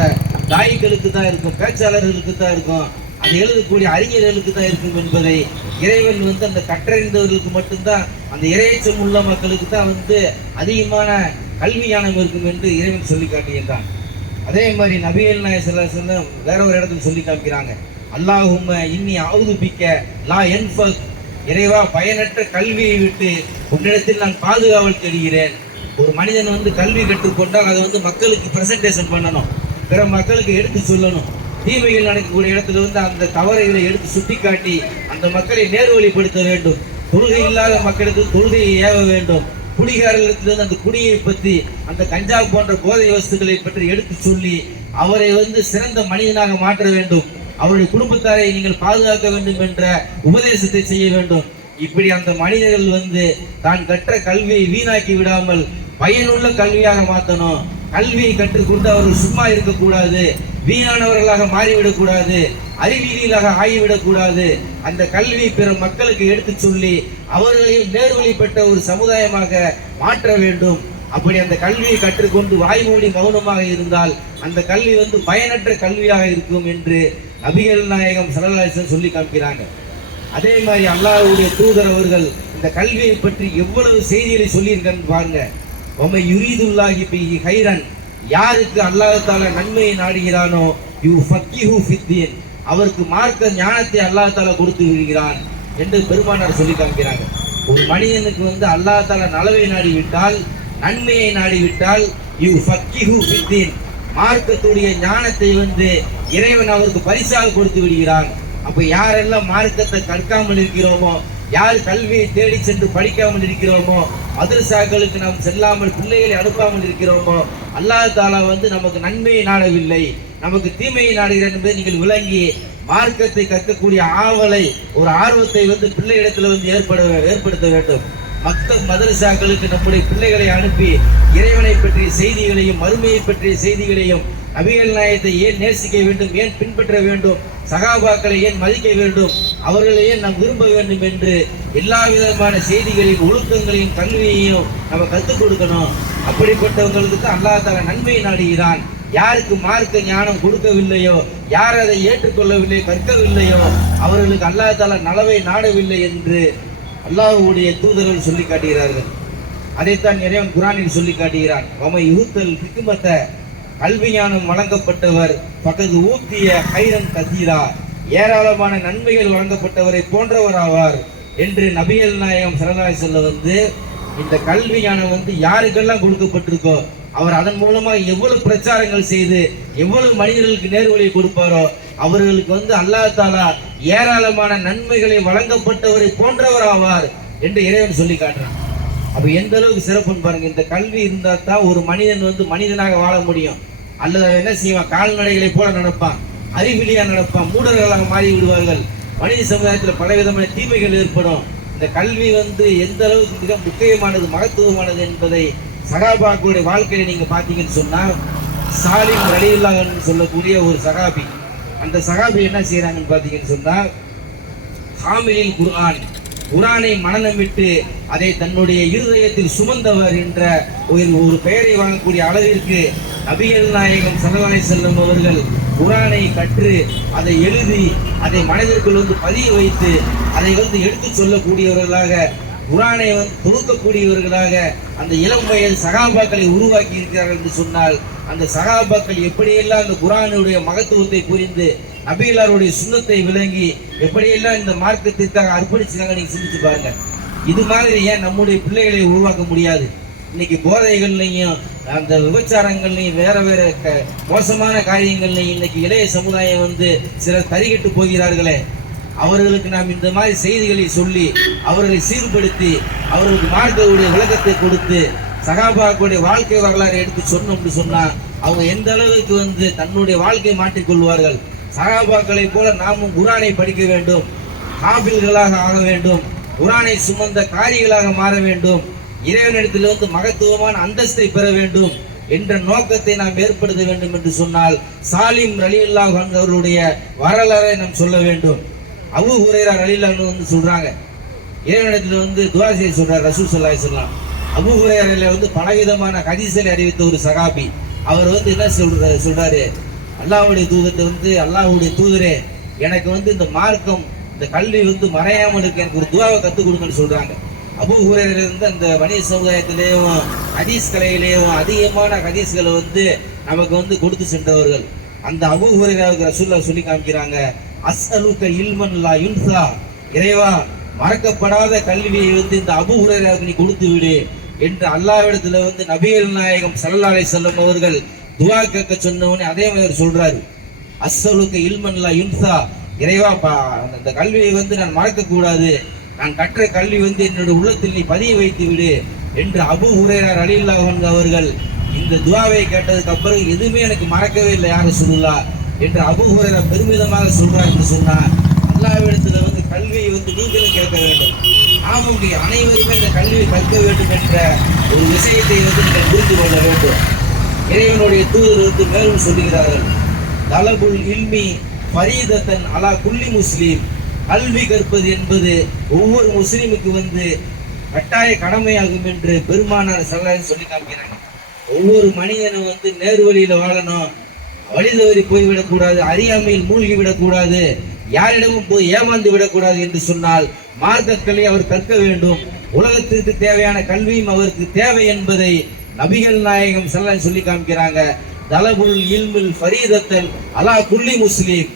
தாய்களுக்கு தான் இருக்கும், பேச்சாளர்களுக்கு தான் இருக்கும், அதை எழுதக்கூடிய அறிஞர்களுக்கு தான் இருக்கும் என்பதை இறைவன் வந்து அந்த கற்றறிந்தவர்களுக்கு மட்டும்தான், அந்த இறையச்சம் உள்ள மக்களுக்கு தான் வந்து அதிகமான கல்வி ஞானம் இருக்கும் என்று இறைவன் சொல்லி காட்டுகின்றான். அதே மாதிரி நபிகள் நாயகம் ஸல்லல்லாஹு அலைஹி வஸல்லம் வேற ஒரு இடத்துல சொல்லி காமிக்கிறாங்க, அல்லாஹும்ம இன்னி அஊது பிக்க லா யன்ஃபக், இறைவா பயனற்ற கல்வியை விட்டு உன்னிடத்தில் நான் பாதுகாவல் தேடுகிறேன். ஒரு மனிதன் வந்து கல்வி கற்றுக்கொண்டால் அதை வந்து மக்களுக்கு பிரசன்டேஷன் பண்ணணும், பிற மக்களுக்கு எடுத்து சொல்லணும், தீமைகள் நடக்கக்கூடிய இடத்துல வந்து அந்த தவறுகளை எடுத்து சுட்டிக்காட்டி அந்த மக்களை நேர்வழிப்படுத்த வேண்டும், தொழுகை இல்லாத மக்களுக்கு தொழுகையை ஏவ வேண்டும், குடிகாரர்களிடத்திலிருந்து அந்த குடியை பற்றி அந்த கஞ்சா போன்ற போதை வஸ்துக்களை பற்றி எடுத்து சொல்லி அவரை வந்து சிறந்த மனிதனாக மாற்ற வேண்டும், அவருடைய குடும்பத்தாரை நீங்கள் பாதுகாக்க வேண்டும் என்ற உபதேசத்தை செய்ய வேண்டும். இப்படி அந்த மனிதர்கள் வந்து தான் கற்ற கல்வியை வீணாக்கி விடாமல் பயனுள்ள கல்வியாக மாற்றணும். கல்வியை கற்றுக்கொண்டு அவர்கள் சும்மா இருக்கக்கூடாது, வீணானவர்களாக மாறிவிடக்கூடாது, அறிவியலாக ஆகிவிடக்கூடாது. அந்த கல்வி பிற மக்களுக்கு எடுத்து சொல்லி அவர்களையும் நேர்வழிப்பட்ட ஒரு சமுதாயமாக மாற்ற வேண்டும். அப்படி அந்த கல்வியை கற்றுக்கொண்டு வாய்மொழி மௌனமாக இருந்தால் அந்த கல்வி வந்து பயனற்ற கல்வியாக இருக்கும் என்று நபிகள் நாயகம் ஸல்லல்லாஹு அலைஹி வஸல்லம் சொல்லி காமிக்கிறாங்க. அதே மாதிரி அல்லாஹ்வுடைய தூதர் அவர்கள் இந்த கல்வியை பற்றி எவ்வளவு செய்திகளை சொல்லியிருக்கான்னு பாருங்க. ஒமை யுரீதுல்லாஹி பிஹி ஹைரன், யாருக்கு அல்லாஹ் தஆலா நன்மையை நாடுகிறானோ யுஃபக்கிஹு ஃபித்தீன், அவருக்கு மார்க்க ஞானத்தை அல்லாஹ் தஆலா கொடுத்து விடுகிறான் என்று பெருமானார் சொல்லி காமிக்கிறாங்க. ஒரு மனிதனுக்கு வந்து அல்லாஹ் தஆலா நலவை நாடிவிட்டால், நன்மையை நாடிவிட்டால் யுஃபக்கிஹு ஃபித்தீன், மார்க்கத்துடைய ஞானத்தை வந்து இறைவன் அவருக்கு பரிசாக கொடுத்து விடுகிறான். அப்ப யாரெல்லாம் மார்க்கத்தை கற்காமல் இருக்கிறோமோ, யார் கல்வியை தேடி சென்று படிக்காமல் இருக்கிறோமோ, மதரசாக்களுக்கு நாம் செல்லாமல் பிள்ளைகளை அனுப்பாமல் இருக்கிறோமோ, அல்லாஹ் தாலா வந்து நமக்கு நன்மையை நாடவில்லை, நமக்கு தீமையை நாடுகிறார் என்பதை நீங்கள் விளங்கி மார்க்கத்தை கற்கக்கூடிய ஆவலை, ஒரு ஆர்வத்தை வந்து பிள்ளைகளிடத்தில் வந்து ஏற்படுத்த வேண்டும். மதரசாக்களுக்கு நம்முடைய பிள்ளைகளை அனுப்பி இறைவனை பற்றிய செய்திகளையும் மறுமையை பற்றிய செய்திகளையும், நபிகள் நாயகத்தை ஏன் நேசிக்க வேண்டும், ஏன் பின்பற்ற வேண்டும், சகாபாக்களை ஏன் மதிக்க வேண்டும், அவர்களையே நாம் விரும்ப வேண்டும் என்று எல்லா விதமான செய்திகளையும் ஒழுக்கங்களையும் கல்வியையும் நம்ம கற்றுக் கொடுக்கணும். அப்படிப்பட்டவங்களுக்கு தான் அல்லாஹ் தஆலா நன்மையை நாடுகிறான். யாருக்கு மார்க்க ஞானம் கொடுக்கவில்லையோ, யார் அதை ஏற்றுக்கொள்ளவில்லை, கற்கவில்லையோ, அவர்களுக்கு அல்லாஹ் தஆலா நலவை நாடவில்லை என்று அல்லாஹ்வுடைய தூதர்கள் சொல்லி காட்டுகிறார்கள். அதைத்தான் இறைவன் குர்ஆனில் சொல்லி காட்டுகிறான். வமை யூத்தல் ஹிக்மத, கல்வி ஞானம் வழங்கப்பட்டவர் பக்கத்து ஊத்திய ஹைரன் கசீரா, ஏராளமான நன்மைகள் வழங்கப்பட்டவரை போன்றவர் ஆவார் என்று நபிகள் நாயகம் ஸல்லல்லாஹு அலைஹி வஸல்லம் இந்த கல்வி ஞானம் யாருக்கெல்லாம் கொடுக்கப்பட்டிருக்கோ அவர் அதன் மூலமாக எவ்வளவு பிரச்சாரங்கள் செய்து எவ்வளவு மனிதர்களுக்கு நேர்வழியை கொடுப்பாரோ அவர்களுக்கு அல்லாஹ் தஆலா ஏராளமான நன்மைகளை வழங்கப்பட்டவரை போன்றவர் ஆவார் என்று இறைவன் சொல்லி காட்டுறான். அப்ப எந்த அளவுக்கு சிறப்புன்னு பாருங்க. இந்த கல்வி இருந்தா தான் ஒரு மனிதன் மனிதனாக வாழ முடியும். அல்லது என்ன செய்வான், கால்நடைகளை போல நடப்பான், அறிவிலியா நடப்பான், மூடர்களாக மாறி விடுவார்கள். மனித சமுதாயத்தில் பலவிதமான தீமைகள் ஏற்படும். இந்த கல்வி எந்த அளவுக்கு மிக முக்கியமானது, மகத்துவமானது என்பதை சகாபாக்களுடைய வாழ்க்கையை நீங்க பார்த்தீங்கன்னு சொன்னா, சாலிம் ரலியல்லாஹு அன்ஹு சொல்லக்கூடிய ஒரு சகாபி, அந்த சகாபி என்ன செய்யறாங்கன்னு பார்த்தீங்கன்னு சொன்னா, ஹாமிலில் குர்ஆனை மனநமிட்டு அதை தன்னுடைய இருதயத்தில் சுமந்தவர் என்ற ஒரு பெயரை வாங்கக்கூடிய அளவிற்கு நபிகள் நாயகம் ஸல்லல்லாஹு அலைஹி வஸல்லம் அவர்கள் குர்ஆனை கற்று அதை எழுதி அதை மனதிற்குள் பதிய வைத்து அதை எடுத்து சொல்லக்கூடியவர்களாக, குர்ஆனை தொகுக்கக்கூடியவர்களாக அந்த இளம் வயது சகாபாக்களை உருவாக்கி இருக்கிறார்கள் என்று சொன்னால், அந்த சகாபாக்கள் எப்படியெல்லாம் அந்த குர்ஆனுடைய மகத்துவத்தை புரிந்து நபிகளாருடைய சுன்னத்தை விளங்கி எப்படியெல்லாம் இந்த மார்க்கத்திற்காக அர்ப்பணிச்சாங்க, நீங்க சிந்திச்சு பாருங்க. இது மாதிரி ஏன் நம்முடைய பிள்ளைகளை உருவாக்க முடியாது? இன்னைக்கு போதைகள்லையும் அந்த விபச்சாரங்கள்லையும் வேற வேற மோசமான காரியங்கள்லையும் இன்னைக்கு இளைய சமுதாயம் சிலர் தறிகட்டு போகிறார்களே, அவர்களுக்கு நாம் இந்த மாதிரி செய்திகளை சொல்லி அவர்களை சீர்படுத்தி அவர்களுக்கு மார்க்கவுடைய விளக்கத்தை கொடுத்து சகாபாக்களுடைய வாழ்க்கை வரலாறு எடுத்து சொன்னோம்னு சொன்னா அவங்க எந்த அளவுக்கு தன்னுடைய வாழ்க்கையை மாற்றிக்கொள்வார்கள். சகாபாக்களை போல நாமும் குர்ஆனை படிக்க வேண்டும், ஹாஃபில்களாக ஆக வேண்டும், குர்ஆனை சுமந்த காரிகளாக மாற வேண்டும், இறைவனிடத்தில் மகத்துவமான அந்தஸ்தை பெற வேண்டும் என்ற நோக்கத்தை நாம் ஏற்படுத்த வேண்டும் என்று சொன்னால் சாலிம் ரலியல்லாஹு அன்ஹு அவர்களுடைய வரலாறை நாம் சொல்ல வேண்டும். அபூ ஹுரைரா ரலியல்லாஹு அன்ஹு சொல்றாங்க, இறைவனிடத்தில் துஆ செய்ய சொல்றார் ரசூல் ஸல்லல்லாஹு அலைஹி வஸல்லம். அபூ ஹுரைரா பலவிதமான ஹதீஸை அறிவித்த ஒரு சகாபி. அவர் என்ன சொல்றாரு, அல்லாஹ்வுடைய தூதத்தை அல்லாஹ்வுடைய தூதரே, எனக்கு இந்த மார்க்கம் இந்த கல்வி மறையாமல் இருக்கு, எனக்கு ஒரு துஆவை கற்றுக் கொடுங்கன்னு சொல்றாங்க. அபூ ஹுரைரா அந்த வணிக சமுதாயத்திலேயும் ஹதீஸ் கலையிலேயும் அதிகமான ஹதீஸ்களை நமக்கு கொடுத்து சென்றவர்கள். அந்த அபூ ஹுரைராவுக்கு ரசூலுல்லாஹ் சொல்லி காமிக்கிறாங்க, அஸ்அலுக இல்மன் லா யுன்ஸா, இறைவா மறக்கப்படாத கல்வியை இந்த அபூ ஹுரைராவுக்கு நீ கொடுத்து விடு என்று அல்லாஹ்விடத்துல நபிகள் நாயகம் ஸல்லல்லாஹு அலைஹி வஸல்லம் அவர்கள் துஆ கேட்க சொன்னவனே அதே மாதிரி சொல்றாரு, அஸ்அலுக இல்மன் லா யுன்ஸா, இறைவா அந்த கல்வியை நான் மறக்க கூடாது, நான் கற்ற கல்வி என்னுடைய உள்ளத்தில் நீ பதிய வைத்து விடு என்று அபூ ஹுரைரா ரலியல்லாஹு அன்ஹு அவர்கள் இந்த துஆவை கேட்டதுக்கு அப்புறம் எதுவுமே எனக்கு மறக்கவே இல்லை யா ரசூலுல்லாஹ் என்று அபூ ஹுரைரா பெருமிதமாக சொல்றார் என்று சொன்னார். அல்லாஹ்விடத்தில் கல்வியை நீங்களும் கேட்க வேண்டும், நாமும் அனைவருமே இந்த கல்வியை கற்க வேண்டும் என்ற ஒரு விஷயத்தை நீங்கள் புரிந்து கொள்ள வேண்டும். இறைவனுடைய தூதர் மேலும் சொல்லுகிறார்கள், தலபுல் இல்மி ஃபரீதத்தன் அலா குல்லி முஸ்லீம், கல்வி கற்பது என்பது ஒவ்வொரு முஸ்லீமுக்கு கட்டாய கடமையாகும் என்று பெருமானார் ஸல்லல்லாஹு அலைஹி வஸல்லம் சொல்லி காமிக்கிறாங்க. ஒவ்வொரு மனிதனும் நேர்வழியில வாழணும், வழி தவறி போய்விடக்கூடாது, அறியாமையில் மூழ்கி விடக்கூடாது, யாரிடமும் போய் ஏமாந்து விடக்கூடாது என்று சொன்னால் மார்க்கங்களை அவர் கற்க வேண்டும். உலகத்திற்கு தேவையான கல்வியும் அவருக்கு தேவை என்பதை நபிகள் நாயகம் ஸல்லல்லாஹு அலைஹி வஸல்லம் சொல்லி காமிக்கிறாங்க. தலபுல் இல்மில் ஃபரீதத்தன் அலா குல்லி முஸ்லீம்,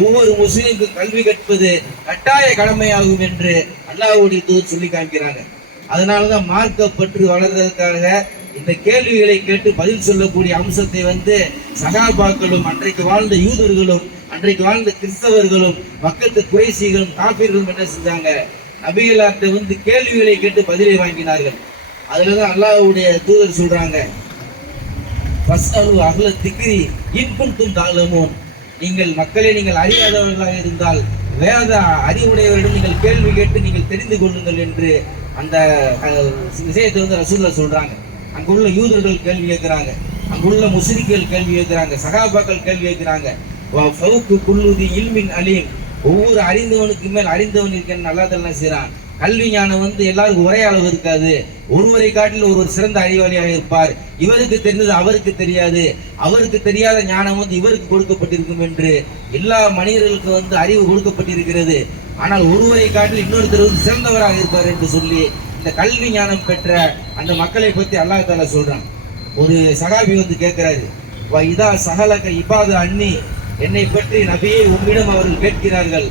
ஒவ்வொரு முஸ்லீமுக்கு கல்வி கற்பது கட்டாய கடமையாகும் என்று அல்லாஹ்வுடைய தூதர் சொல்லி காமிக்கிறாங்க. அதனாலதான் மார்க்கப்பற்று வளர்றதுக்காக இந்த கேள்விகளை கேட்டு பதில் சொல்லக்கூடிய அம்சத்தை சகாபாக்களும் அன்றைக்கு வாழ்ந்த யூதர்களும் அன்றைக்கு வாழ்ந்த கிறிஸ்தவர்களும் மக்கத்து குறைசிகளும் காபீர்களும் என்ன செஞ்சாங்க, நபிகளார்ட்ட கேள்விகளை கேட்டு பதிலை வாங்கினார்கள். அதுலதான் அல்லாஹ்வுடைய தூதர் சொல்றாங்க, ஃபஸ்அலு அஹ்ல திக்ரி இன் குன்தும் தஅலமூன், நீங்கள் மக்களை நீங்கள் அறியாதவர்களாக இருந்தால் வேத அறிவுடையவரிடம் நீங்கள் கேள்வி கேட்டு நீங்கள் தெரிந்து கொள்ளுங்கள் என்று அந்த விஷயத்தை ரசூலுல்லாஹ் சொல்றாங்க. அங்குள்ள யூதர்கள் கேள்வி கேட்கிறாங்க, அங்குள்ள முஸ்லிம்கள் கேள்வி கேட்கிறாங்க, சகாபாக்கள் கேள்வி கேட்கிறாங்க. ஃபௌக்கு குல்லுதி இல்மின் அலீம், ஒவ்வொரு அறிந்தவனுக்கு மேல் அறிந்தவன் இருக்கேன்னு அல்லாஹ் தஆலா செய்றான். கல்வி ஞானம் வந்து எல்லாருக்கும் ஒரே அளவு இருக்காது. ஒருவரை காட்டில் ஒருவர் சிறந்த அறிவாளியாக இருப்பார். இவருக்கு தெரிந்தது அவருக்கு தெரியாது, அவருக்கு தெரியாத ஞானம் வந்து இவருக்கு கொடுக்கப்பட்டிருக்கும் என்று எல்லா மனிதர்களுக்கும் வந்து அறிவு கொடுக்கப்பட்டிருக்கிறது. ஆனால் ஒருவரை காட்டில் இன்னொருத்தர் வந்து சிறந்தவராக இருப்பார் என்று சொல்லி இந்த கல்வி ஞானம் பெற்ற அந்த மக்களை பற்றி அல்லாஹ் தஆலா சொல்றான். ஒரு சகாபி வந்து கேட்கிறாரு, இதா சகலக இபாது அன்னி, என்னை பற்றி நபியை உம்மிடம் அவர்கள் கேட்கிறார்கள்.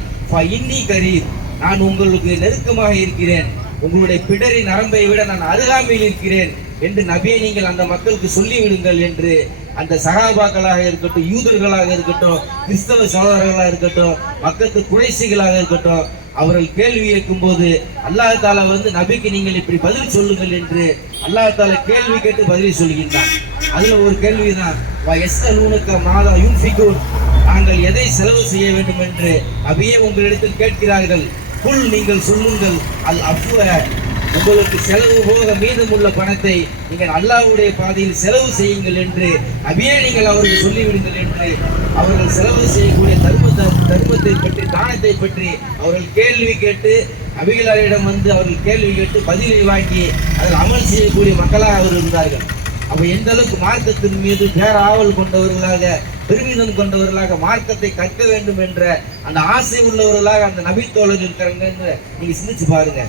இன்னி கரீப், நான் உங்களுக்கு நெருக்கமாக இருக்கிறேன், உங்களுடைய பிடரி நரம்பை விட நான் அருகாமையில் இருக்கிறேன் என்று நபியை நீங்கள் அந்த மக்களுக்கு சொல்லிவிடுங்கள் என்று அந்த சகாபாக்களாக இருக்கட்டும், யூதர்களாக இருக்கட்டும், கிறிஸ்தவ சகோதரர்களாக இருக்கட்டும், மக்களுக்கு குறைசிகளாக இருக்கட்டும், அவர்கள் கேள்வி கேட்கும் போது அல்லாஹ் தாலா வந்து நபிக்கு நீங்கள் இப்படி பதில் சொல்லுங்கள் என்று அல்லாஹ் தாலா கேள்வி கேட்டு பதில் சொல்கின்றான். அதுல ஒரு கேள்விதான், மாதா யுன்ஃபிகூன், நாங்கள் எதை செலவு செய்ய வேண்டும் என்று நபியே உங்களிடத்தில் கேட்கிறார்கள். புல், நீங்கள் சொல்லுங்கள், அல் அஃப்வ, உங்களுக்கு செலவு போக மீதமுள்ள பணத்தை நீங்கள் அல்லாஹ்வுடைய பாதையில் செலவு செய்யுங்கள் என்று நபியே நீங்கள் அவர்கள் சொல்லிவிடுங்கள் என்று அவர்கள் செலவு செய்யக்கூடிய தர்மத்தை பற்றி, தானத்தை பற்றி அவர்கள் கேள்வி கேட்டு நபிகளாரிடம் வந்து அவர்கள் கேள்வி கேட்டு பதிலை வாங்கி அதில் அமல் செய்யக்கூடிய மக்களாக அவர்கள் இருந்தார்கள். அப்ப எந்த அளவுக்கு மார்க்கத்தின் மீது பேராவல் கொண்டவர்களாக, பெருமிதம் கொண்டவர்களாக, மார்க்கத்தை கற்க வேண்டும் என்ற அந்த ஆசை உள்ளவர்களாக அந்த நபித்தோழர் இருக்கிறாங்க. நீங்க சிந்திச்சு பாருங்க.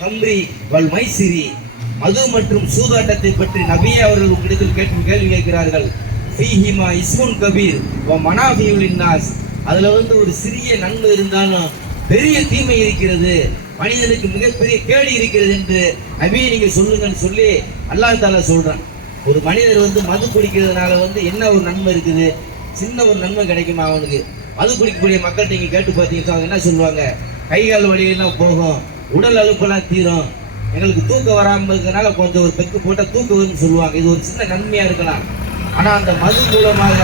ஹம்ரி வல் மைசிரி, மது மற்றும் சூதாட்டத்தை பற்றி நபியே அவர்கள் உங்களிடத்தில் கேள்வி கேட்கிறார்கள். ஃபீஹிமா இஸ்முன் கபீர் வ மனாஃபியுல் லின்னாஸ், அதுல வந்து ஒரு சிறிய நன்மை இருந்தாலும் பெரிய தீமை இருக்கிறது, மனிதனுக்கு மிகப்பெரிய கேடு இருக்கிறது என்று நபியை நீங்க சொல்லுங்கன்னு சொல்லி அல்லாஹ் தஆலா சொல்றான். ஒரு மனிதர் வந்து மது குடிக்கிறதுனால வந்து என்ன ஒரு நன்மை இருக்குது? சின்ன ஒரு நன்மை கிடைக்குமா அவனுக்கு? மது குடிக்கக்கூடிய மக்கள்கிட்ட நீங்க கேட்டு பார்த்தீங்கன்னா அவங்க என்ன சொல்லுவாங்க? கைகால் வலியெல்லாம் போகும், உடல் அலுப்பெல்லாம் தீரும், எங்களுக்கு தூக்கம் வராமல் இருக்கிறதுனால கொஞ்சம் ஒரு பெக்கு போட்டால் தூக்கம் வரும்னு சொல்லுவாங்க. இது ஒரு சின்ன நன்மையா இருக்கலாம். ஆனா அந்த மது மூலமாக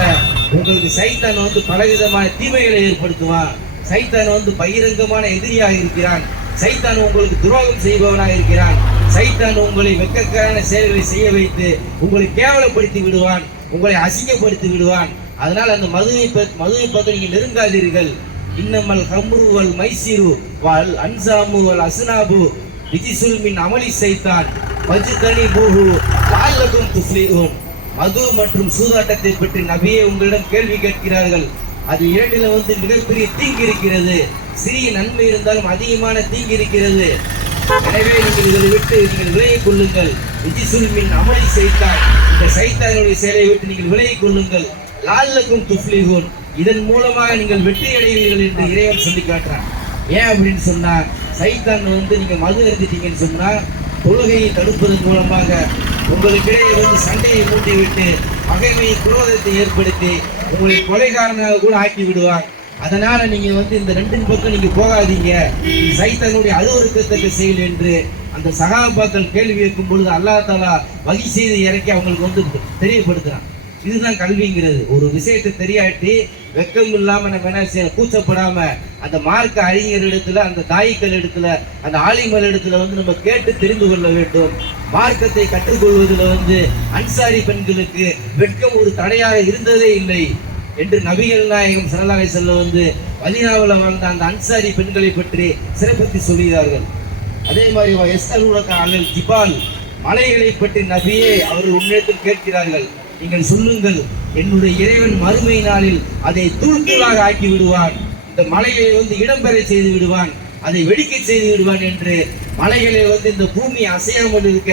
உங்களுக்கு சைத்தான் வந்து பலவிதமான தீமைகளை ஏற்படுத்துவான். சைத்தான் வந்து பகிரங்கமான எதிரியாக இருக்கிறான். சைத்தான் உங்களுக்கு துரோகம் செய்பவனாக இருக்கிறான். சைத்தான் உங்களை வெட்கக்கான செயல்களை செய்ய வைத்து உங்களை கேவலப்படுத்தி விடுவான், உங்களை அசிங்கப்படுத்தி விடுவான். அதனால் அந்த மதுவை பார்த்து நீங்க நெருங்காதீர்கள். இன்னமல் ஹம்ரு வல் மைசிரு வல் அன்சாமு வல் அஸ்னாபு ரிஜிசுல் மின் அமலி சைத்தான் வஜ்தனிபூஹு லஅல்லகும் துஃப்லிஹூன். மது மற்றும் சூதாட்டத்தை பற்றி நபியே உங்களிடம் கேள்வி கேட்கிறார்கள். அது இரண்டில வந்து மிகப்பெரிய தீங்கு இருக்கிறது. சிறிய நன்மை இருந்தாலும் அதிகமான தீங்கு இருக்கிறது. எனவே நீங்கள் இதை விட்டு நீங்கள் விலகிக் கொள்ளுங்கள். ரிஜிசுல் மின் அமலி சைத்தான், இந்த சைத்தானுடைய செயலை விட்டு நீங்கள் விலகிக் கொள்ளுங்கள். லஅல்லகும் துஃப்லிஹூன், இதன் மூலமாக நீங்கள் வெற்றி அடைவீர்கள் என்று இறைவன் சொல்லி காட்டுறான். ஏன் அப்படின்னு சொன்னா, சைத்தான் வந்து நீங்க மது அருந்திட்டீங்கன்னு சொன்னா தொழுகையை தடுப்பதன் மூலமாக உங்களுக்கிடையே வந்து சண்டையை மூட்டிவிட்டு பகைமையை, குரோதத்தை ஏற்படுத்தி உங்களை கொலைகாரனாக கூட ஆக்கி விடுவார். அதனால நீங்க வந்து இந்த ரெண்டின் பக்கம் நீங்க போகாதீங்க, சைத்தானுடைய அருவருக்கத்தக்க செயல் என்று அந்த சகாபாக்கள் கேள்வி கேட்கும் பொழுது அல்லாஹ் தஆலா வகி செய்து இறக்கி அவங்களுக்கு வந்து தெரியப்படுத்துறான். இதுதான் கல்விங்கிறது. ஒரு விஷயத்தை தெரியாட்டி வெக்கம் இல்லாம நம்ம என்ன செய்ய, கூச்சப்படாம அந்த மார்க்க அறிஞரிடத்துல, அந்த தாய்க்கள் இடத்துல, அந்த ஆலிமல் இடத்துல வந்து நம்ம கேட்டு தெரிந்து கொள்ள வேண்டும். மார்க்கத்தை கற்றுக்கொள்வதில் வந்து அன்சாரி பெண்களுக்கு வெட்கம் ஒரு தடையாக இருந்ததே இல்லை என்று நபிகள் நாயகம் ஸல்லல்லாஹு அலைஹி வஸல்லம் வந்து மதீனாவில் வாழ்ந்த அந்த அன்சாரி பெண்களை பற்றி சிறப்பித்து சொல்கிறார்கள். அதே மாதிரி எஸ்அலூனக அனில் ஜிபால், மலைகளை பற்றி நபியே அவர்கள் உன்னிடத்தில் கேட்கிறார்கள். நீங்கள் சொல்லுங்கள், என்னுடைய இறைவன் மறுமை நாளில் அதை தூள் தூளாக ஆக்கி விடுவான், இந்த மலையை வந்து இடம்பெற செய்து விடுவான், அதை வெடிக்க செய்து விடுவான் என்று மலைகளை வந்து இந்த பூமி அசையாமல் இருக்க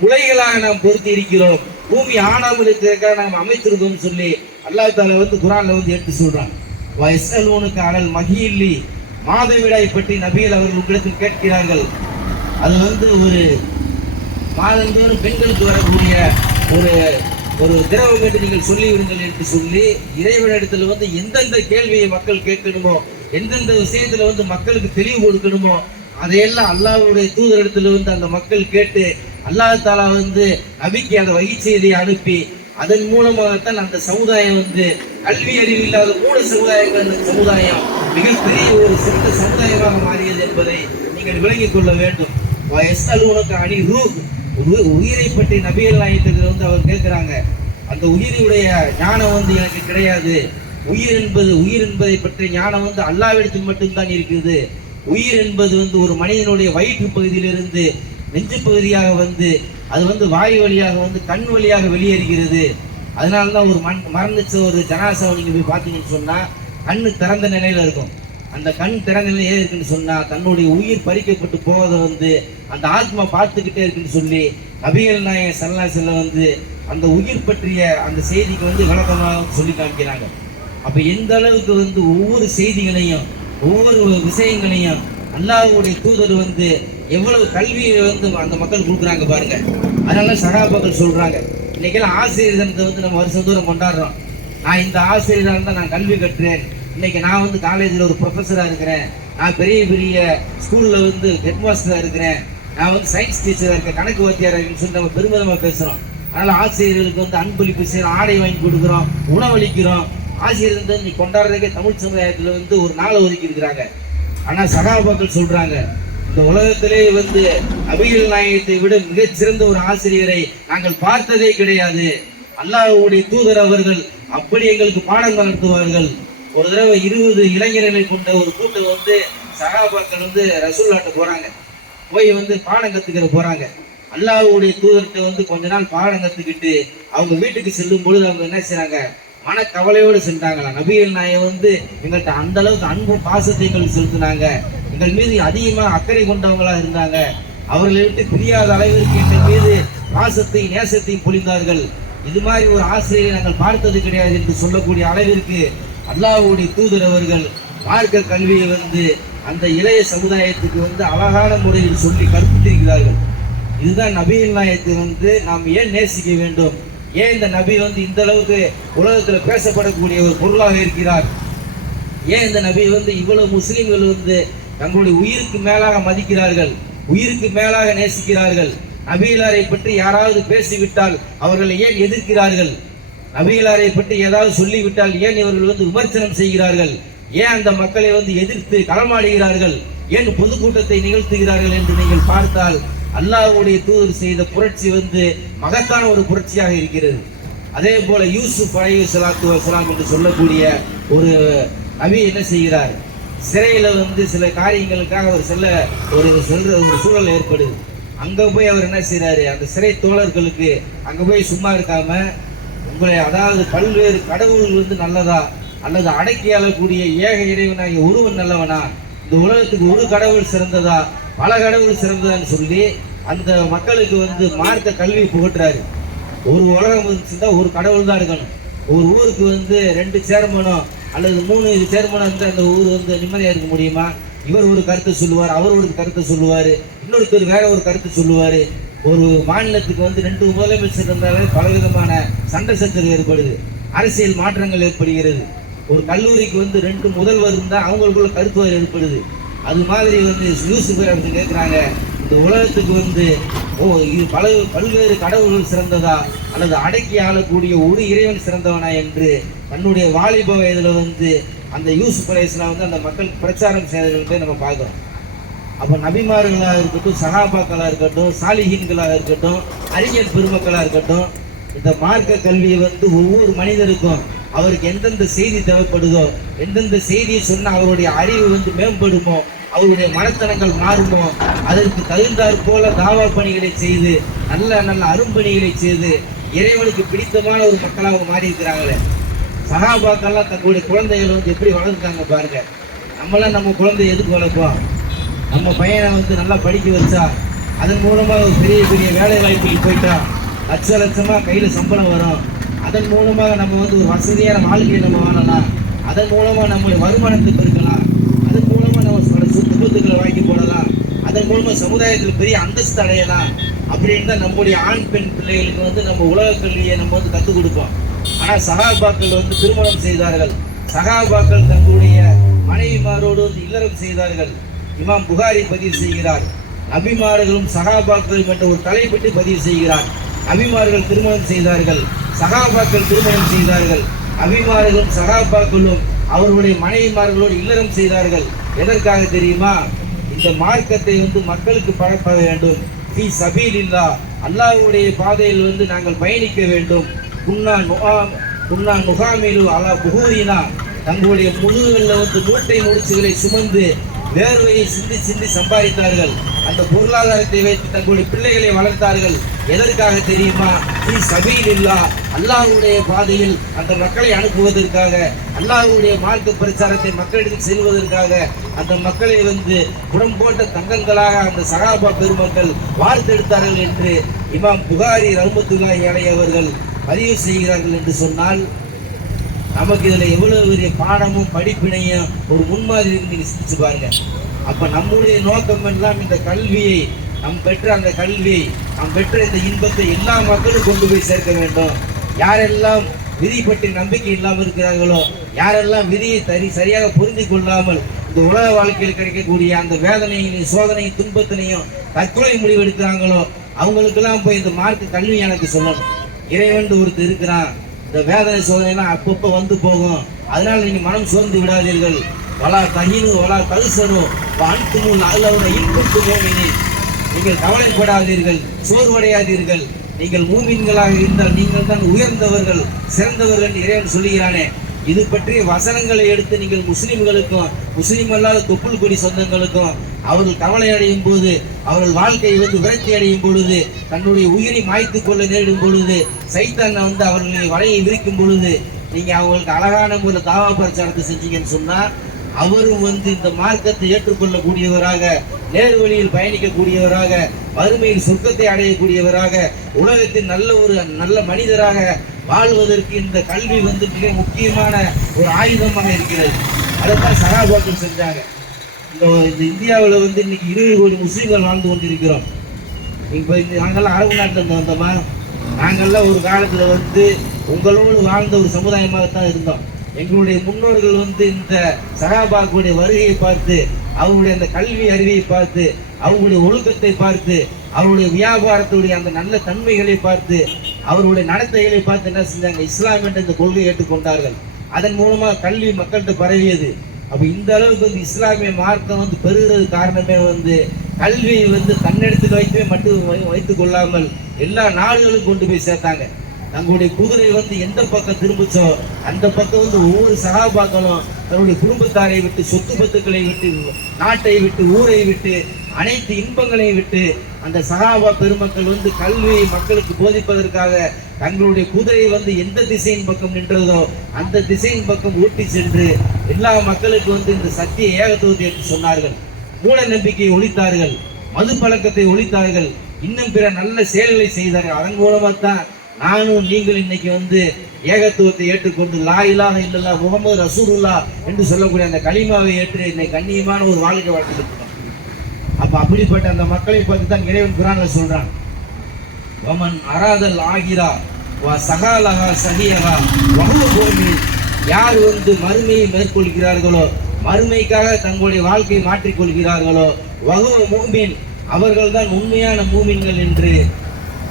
முளைகளாக நாம் பொருத்தி இருக்கிறோம், பூமி ஆனாமல் இருக்கிறதுக்காக நாம் அமைத்திருக்கோம் சொல்லி அல்லாஹ் தஆலா வந்து குர்ஆன்ல வந்து எடுத்து சொல்றான். வயஸ்அலூனக அனல் மஹீல்லி, மாதவிடாய் பற்றி நபிகள் அவர்கள் உங்களிடத்தில் கேட்கிறார்கள். அது வந்து ஒரு மாதந்தோறும் பெண்களுக்கு வரக்கூடிய ஒரு திரவம் என்று நீங்கள் சொல்லிவிடுங்கள் என்று சொல்லி இறைவனிடத்தில் வந்து எந்தெந்த கேள்வியை மக்கள் கேட்கணுமோ, எந்தெந்த விஷயத்துல வந்து மக்களுக்கு தெளிவு கொடுக்கணுமோ அதையெல்லாம் அல்லாஹ்வுடைய தூதரிடத்துல வந்து அந்த மக்கள் கேட்டு அல்லாஹ் தஆலா வந்து நபிக்கு அந்த வகி செய்தியை அனுப்பி அதன் மூலமாகத்தான் அந்த சமுதாயம் வந்து கல்வி அறிவு இல்லாத மூட சமுதாயங்கள், அந்த சமுதாயம் மிகப்பெரிய ஒரு சிறந்த சமுதாயமாக மாறியது என்பதை நீங்கள் விளங்கிக் கொள்ள வேண்டும். வயஸ்அலூனக அனி ரூஹ், உயிரை பற்றி நபிகள் நாயகத்துக்கு வந்து அவர் கேட்கிறாங்க. அந்த உயிருடைய ஞானம் வந்து எனக்கு கிடையாது, உயிர் என்பதை பற்றிய ஞானம் வந்து அல்லாஹ்விடத்தில் மட்டும்தான் இருக்குது. உயிர் என்பது வந்து ஒரு மனிதனுடைய வயிற்று பகுதியிலிருந்து நெஞ்சு பகுதியாக வந்து அது வந்து வாயு வழியாக வந்து கண் வழியாக வெளியேறுகிறது. அதனால தான் ஒரு மரணிச்ச ஒரு ஜனாசாவை நீங்கள் போய் பார்த்தீங்கன்னு சொன்னால் கண்ணு திறந்த நிலையில் இருக்கும். அந்த கண் திறந்த நிலையில் ஏன் இருக்குன்னு சொன்னால் தன்னுடைய உயிர் பறிக்கப்பட்டு போவதை வந்து அந்த ஆத்மா பார்த்துக்கிட்டே இருக்குன்னு சொல்லி நபிகள் நாயகம் ஸல்லல்லாஹு அலைஹி வஸல்லம் வந்து அந்த உயிர் பற்றிய அந்த செய்திக்கு வந்து விளக்கமாக சொல்லி காமிக்கிறாங்க. அப்போ எந்த அளவுக்கு வந்து ஒவ்வொரு செய்திகளையும் ஒவ்வொரு விஷயங்களையும் அல்லாஹ்வுடைய தூதர் வந்து எவ்வளவு கல்வியை வந்து அந்த மக்கள் கொடுக்குறாங்க பாருங்க. அதனால சகாபாக்கள் சொல்றாங்க, இன்னைக்கெல்லாம் ஆசிரியர் தினத்தை வந்து நம்ம வருஷம் தூரம் கொண்டாடுறோம். நான் இந்த ஆசிரியராக இருந்தால் நான் கல்வி கட்டுறேன், இன்னைக்கு நான் வந்து காலேஜில் ஒரு ப்ரொஃபஸராக இருக்கிறேன், நான் பெரிய பெரிய ஸ்கூலில் வந்து ஹெட் மாஸ்டராக இருக்கிறேன், நான் வந்து சயின்ஸ் டீச்சராக இருக்கேன், கணக்கு வாத்தியாராக இருக்குன்னு சொல்லி நம்ம பெருமிதமாக பேசுகிறோம். அதனால் ஆசிரியர்களுக்கு வந்து அன்பளிப்பு செய்யறோம், ஆடை வாங்கி கொடுக்குறோம், உணவளிக்கிறோம். ஆசிரியர் வந்து இன்னைக்கு கொண்டாடுறதுக்கே தமிழ் சமுதாயத்தில் வந்து ஒரு நாளை ஒதுக்கி இருக்கிறாங்க. ஆனால் சகாபாக்கள் சொல்கிறாங்க, இந்த உலகத்திலே வந்து நபிகள் நாயகத்தை விட மிகச்சிறந்த ஒரு ஆசிரியரை நாங்கள் பார்த்ததே கிடையாது. அல்லாஹ்வுடைய தூதர் அவர்கள் அப்படி எங்களுக்கு பாடம் நடத்துவார்கள். ஒரு தடவை 20 இளைஞர்களை கொண்ட ஒரு கூட்டம் வந்து சகாபாக்கள் வந்து ரசூலுல்லாஹ்ட்ட போறாங்க. போய் வந்து பாடம் கத்துக்கிற போறாங்க. அல்லாஹ்வுடைய தூதர்கிட்ட வந்து கொஞ்ச நாள் பாடம் கத்துக்கிட்டு அவங்க வீட்டுக்கு செல்லும் பொழுது அவங்க என்ன செய்றாங்க, மனக்கவலையோடு சென்றாங்களா. நபிகள் நாயகம் வந்து எங்கள்கிட்ட அந்த அளவுக்கு அன்பு பாசத்தை எங்களுக்கு செலுத்தினாங்க, எங்கள் மீது அதிகமாக அக்கறை கொண்டவங்களாக இருந்தாங்க, அவர்களை விட்டு பிரியாத அளவிற்கு எங்கள் மீது பாசத்தை நேசத்தையும் பொழிந்தார்கள். இது மாதிரி ஒரு ஆசிரியரை நாங்கள் பார்த்தது கிடையாது என்று சொல்லக்கூடிய அளவிற்கு அல்லாஹ்வுடைய தூதர் அவர்கள் மார்க்க கல்வியை வந்து அந்த இளைய சமுதாயத்துக்கு வந்து அழகான முறையில் சொல்லி கற்பித்திருக்கிறார்கள். இதுதான் நபிகள் நாயகத்தை வந்து நாம் ஏன் நேசிக்க வேண்டும், ஏன் இந்த நபி வந்து இந்த அளவுக்கு உலகத்தில் பேசப்படக்கூடிய ஒரு பொருளாக இருக்கிறார், ஏன் இந்த நபி வந்து இவ்வளவு முஸ்லிம்கள் வந்து தங்களுடைய உயிருக்கு மேலாக மதிக்கிறார்கள், உயிருக்கு மேலாக நேசிக்கிறார்கள். நபிகளாரை பற்றி யாராவது பேசிவிட்டால் அவர்களை ஏன் எதிர்க்கிறார்கள், நபிகளாரை பற்றி ஏதாவது சொல்லிவிட்டால் ஏன் இவர்கள் வந்து விமர்சனம் செய்கிறார்கள், ஏன் அந்த மக்களை வந்து எதிர்த்து களமாடுகிறார்கள், ஏன் பொதுக்கூட்டத்தை நிகழ்த்துகிறார்கள் என்று நீங்கள் பார்த்தால் அல்லாஹ்வுடைய தூதர் செய்த புரட்சி வந்து மகத்தான ஒரு புரட்சியாக இருக்கிறது. அதே போல யூசுப் அலைஹிஸ்ஸலாத்து வஸலாம் என்று சொல்லக்கூடிய ஒரு நபி என்ன செய்கிறார், சிறையில் வந்து சில காரியங்களுக்காக அவர் சொல்ற ஒரு சூழல் ஏற்படுது. அங்கே போய் அவர் என்ன செய்கிறாரு, அந்த சிறை தோழர்களுக்கு அங்கே போய் சும்மா இருக்காம உங்களை அதாவது பல்வேறு கடவுள்கள் வந்து நல்லதா அல்லது அடக்கி ஆளக்கூடிய ஏக இறைவனாகிய ஒருவன் நல்லவனா, இந்த உலகத்துக்கு ஒரு கடவுள் சிறந்ததா பல கடவுள் சிறந்ததான்னு சொல்லி அந்த மக்களுக்கு வந்து மார்க்க கல்வி புகட்டுறாரு. ஒரு உலகம் இருந்துச்சுன்னா ஒரு கடவுள் தான் இருக்கணும். ஒரு ஊருக்கு வந்து 2 சேர்மனோ அல்லது 3 சேர்மனோ இருந்தால் அந்த ஊர் வந்து நிம்மதியாக இருக்க முடியுமா? இவர் ஒரு கருத்தை சொல்லுவார், அவர் ஒரு கருத்தை சொல்லுவார், இன்னொருத்தர் வேற ஒரு கருத்தை சொல்லுவார். ஒரு மாநிலத்துக்கு வந்து 2 முதலமைச்சர் இருந்தாலே பலவிதமான சண்டை சச்சரவு ஏற்படுது, அரசியல் மாற்றங்கள் ஏற்படுகிறது. ஒரு கல்லூரிக்கு வந்து 2 முதல்வர் இருந்தால் அவங்களுக்குள்ள கருத்து ஏற்படுது. அது மாதிரி வந்து யூசுப் அப்படி கேட்குறாங்க, இந்த உலகத்துக்கு வந்து இது பல்வேறு கடவுள்கள் சிறந்ததா அல்லது அடக்கி ஆளக்கூடிய ஒரு இறைவன் சிறந்தவனா என்று தன்னுடைய வாலிப வயதில் வந்து அந்த யூசுப் அலைஹிஸ்ஸலாம் வந்து அந்த மக்கள் பிரச்சாரம் செய்ததை நம்ம பார்க்குறோம். அப்போ நபிமார்களாக இருக்கட்டும், சகாபாக்களாக இருக்கட்டும், சாலிஹீன்களாக இருக்கட்டும், அறிஞர் பெருமக்களாக இருக்கட்டும், இந்த மார்க்க கல்வியை வந்து ஒவ்வொரு மனிதருக்கும் அவருக்கு எந்தெந்த செய்தி தேவைப்படுதோ, எந்தெந்த செய்தியை சொன்னால் அவருடைய அறிவு வந்து மேம்படுமோ, அவருடைய மனத்தனங்கள் மாறுமோ, அதற்கு தகுந்தாற் போல தாவா பணிகளை செய்து நல்ல நல்ல அரும்பணிகளை செய்து இறைவனுக்கு பிடித்தமான ஒரு மக்களாக மாறி இருக்கிறாங்களே. சகாபாக்கெல்லாம் தங்களுடைய குழந்தைகள் வந்து எப்படி வளர்ந்துட்டாங்க பாருங்க. நம்மளாம் நம்ம குழந்தைய எதுக்கு வளர்ப்போம்? நம்ம பையனை வந்து நல்லா படிக்க வச்சா அதன் மூலமாக பெரிய பெரிய வேலை வாய்ப்புக்கு போயிட்டா லட்சமாக கையில் சம்பளம் வரும், அதன் மூலமாக நம்ம வந்து ஒரு வசதியான வாழ்க்கையை நம்ம வாழலாம், அதன் மூலமாக நம்முடைய வருமானத்தை பெருக்கலாம், அதன் மூலமாக நம்ம சொத்துக்களை வாங்கி போடலாம், அதன் மூலமாக சமுதாயத்தில் பெரிய அந்தஸ்து அடையலாம் அப்படின்னு தான் நம்முடைய ஆண் பெண் பிள்ளைகளுக்கு வந்து நம்ம உலக கல்வியை நம்ம வந்து கற்றுக் கொடுப்போம். ஆனால் சகாபாக்கள் வந்து திருமணம் செய்தார்கள், சகாபாக்கள் தங்களுடைய மனைவிமாரோடு வந்து இல்லறம் செய்தார்கள். இமாம் புகாரி பதிவு செய்கிறார், நபிமார்களும் சகாபாக்களும் என்ற ஒரு தலைப்பட்டு பதிவு செய்கிறார். நபிமார்கள் திருமணம் செய்தார்கள், சகாபாக்கள் திருமணம் செய்தார்கள், நபிமார்களும் சகாபாக்களும் அவர்களுடைய மனைவிமார்களோடு இல்லறம் செய்தார்கள். எதற்காக தெரியுமா? இந்த மார்க்கத்தை வந்து மக்களுக்கு பரப்ப வேண்டும். ஃபீ சபீலில்லாஹ், அல்லாஹ்வுடைய பாதையில் வந்து நாங்கள் பயணிக்க வேண்டும். குன்னா குன்னா நுகாமிலு அலா புகூரினா, தங்களுடைய முதுகுகளில் வந்து மூட்டை முடிச்சுகளை சுமந்து வேர்வையை சிந்தி சிந்தி சம்பாதித்தார்கள். அந்த பொருளாதாரத்தை வைத்து தங்களுடைய பிள்ளைகளை வளர்த்தார்கள். எதற்காக தெரியுமா? சபீலில்லா, அல்லாஹ்வுடைய பாதையில் அந்த மக்களை அனுப்புவதற்காக, அல்லாஹ்வுடைய மார்க்க பிரச்சாரத்தை மக்களிடத்தில் செல்வதற்காக அந்த மக்களை வந்து புறம் போட்ட தங்கங்களாக அந்த சகாபா பெருமக்கள் வார்த்தெடுத்தார்கள் என்று இமாம் புகாரி ரஹ்மத்துல்லாஹி அலைஹி அவர்கள் பதிவு செய்கிறார்கள் என்று சொன்னால், நமக்கு இதுல எவ்வளவு பெரிய பாடமும் படிப்பினையும் ஒரு முன்மாதிரி நீங்க சிந்திச்சு பாருங்க. அப்ப நம்முடைய நோக்கம் எல்லாம் இந்த கல்வியை, நாம் பெற்ற அந்த கல்வியை, நாம் பெற்ற இந்த இன்பத்தை எல்லா மக்களும் கொண்டு போய் சேர்க்க வேண்டும். யாரெல்லாம் விதி பற்றி நம்பிக்கை இல்லாமல் இருக்கிறார்களோ, யாரெல்லாம் விதியை சரியாக புரிந்து கொள்ளாமல் இந்த உலக வாழ்க்கையில் கிடைக்கக்கூடிய அந்த வேதனையும் சோதனையும் துன்பத்தினையும் தற்கொலை முடிவெடுக்கிறாங்களோ, அவங்களுக்கெல்லாம் போய் இந்த மார்க்க கல்வி எனக்கு சொல்லணும். இறைவன் ஒருத்தர் இருக்கிறான், இந்த வேதனை சோதனைலாம் அப்பப்போ வந்து போகும், அதனால நீங்க மனம் சோர்ந்து விடாதீர்கள். வலா தகினு வலா தகுசனு அன்துமுல் அல்லாஹ்வுடைய இன்பத்துமே, நீங்கள் கவலைப்படாதீர்கள், சோர்வடையாதீர்கள். நீங்கள் மூமின்களாக இருந்தால் நீங்கள் தான் உயர்ந்தவர்கள், சிறந்தவர்கள் இறைவன் சொல்லுகிறானே. இது பற்றிய வசனங்களை எடுத்து நீங்கள் முஸ்லிம்களுக்கும் முஸ்லிம் அல்லாத தொப்புள் கொடி சொந்தங்களுக்கும் அவர்கள் கவலை அடையும் போது, அவர்கள் வாழ்க்கையை வந்து விரக்தி அடையும் பொழுது, தன்னுடைய உயிரை மாய்த்து கொள்ள நேரிடும் பொழுது, சைத்தானை வந்து அவர்களை வலையை விரிக்கும் பொழுது, நீங்க அவங்களுக்கு அழகான முறையில் தாவா பிரச்சாரத்தை செஞ்சீங்கன்னு சொன்னா, அவரும் வந்து இந்த மார்க்கத்தை ஏற்றுக்கொள்ளக்கூடியவராக, நேர் வழியில் பயணிக்கக்கூடியவராக, மறுமையில் சொர்க்கத்தை அடையக்கூடியவராக, உலகத்தின் நல்ல மனிதராக வாழ்வதற்கு இந்த கல்வி வந்து மிக முக்கியமான ஒரு ஆயுதமாக இருக்கிறது. அதைத்தான் சகாபாக்கள் செஞ்சாங்க. இந்த இந்தியாவில் வந்து இன்னைக்கு 20 கோடி முஸ்லீம்கள் வாழ்ந்து கொண்டிருக்கிறோம். இப்போ நாங்கள்லாம் அரபு நாட்டில் வந்தோமா? நாங்கள்லாம் ஒரு காலத்தில் வந்து உங்களோடு வாழ்ந்த ஒரு சமுதாயமாகத்தான் இருந்தோம். எங்களுடைய முன்னோர்கள் வந்து இந்த சகாபாக்களுடைய வருகையை பார்த்து, அவங்களுடைய அந்த கல்வி அறிவை பார்த்து, அவங்களுடைய ஒழுக்கத்தை பார்த்து, அவருடைய வியாபாரத்துடைய அந்த நல்ல தன்மைகளை பார்த்து, அவருடைய நடத்தைகளை பார்த்து என்ன செஞ்சாங்க? இஸ்லாம் என்ற இந்த கொள்கையை ஏற்றுக்கொண்டார்கள். அதன் மூலமாக கல்வி மக்கள்கிட்ட பரவியது. அப்ப இந்த அளவுக்கு வந்து இஸ்லாமிய மார்க்கம் வந்து பெறுகிறது காரணமே வந்து கல்வியை வந்து தன்னெடுத்துக்கு வைக்கவே மட்டும் வைத்துக் கொள்ளாமல் எல்லா நாடுகளுக்கும் கொண்டு போய் சேர்த்தாங்க. தங்களுடைய குதிரை வந்து எந்த பக்கம் திரும்பிச்சோ அந்த பக்கம் வந்து ஒவ்வொரு சகாபாக்களும் தன்னுடைய குடும்பத்தாரை விட்டு, சொத்து பத்துக்களை விட்டு, நாட்டை விட்டு, ஊரை விட்டு, அனைத்து இன்பங்களை விட்டு அந்த சகாபா பெருமக்கள் வந்து கல்வியை மக்களுக்கு போதிப்பதற்காக தங்களுடைய குதிரை வந்து எந்த திசையின் பக்கம் நின்றதோ அந்த திசையின் பக்கம் ஊட்டி சென்று எல்லா மக்களுக்கு வந்து இந்த சத்திய ஏகத்துவத்தை என்று சொன்னார்கள். மூட நம்பிக்கையை ஒழித்தார்கள், மது பழக்கத்தை ஒழித்தார்கள், இன்னும் பிற நல்ல செயல்களை செய்தார்கள். அதன் மூலமாக தான் நானும் நீங்கள் இன்னைக்கு வந்து ஏகத்துவத்தை ஏற்றுக்கொண்டு லா இலாஹ இல்லல்லாஹ் முஹம்மது ரசூலுல்லாஹ் என்று சொல்லக்கூடிய அந்த கலிமாவை ஏற்று இன்னைக்கு கண்ணியமான ஒரு வாழ்க்கை வாழ்ந்துட்டு. அப்ப அப்படிப்பட்ட அந்த மக்களை பார்த்து தான் இறைவன் குர்ஆன்ல சொல்றான், வமன் அராதல் ஆகிரா வ சகாலஹா சஹியஹா வஹுவ முஃமின். யார் வந்து மறுமையை மேற்கொள்கிறார்களோ, மறுமைக்காக தங்களுடைய வாழ்க்கையை மாற்றிக்கொள்கிறார்களோ, வஹுவ முஃமின், அவர்கள் தான் உண்மையான மூமின்கள் என்று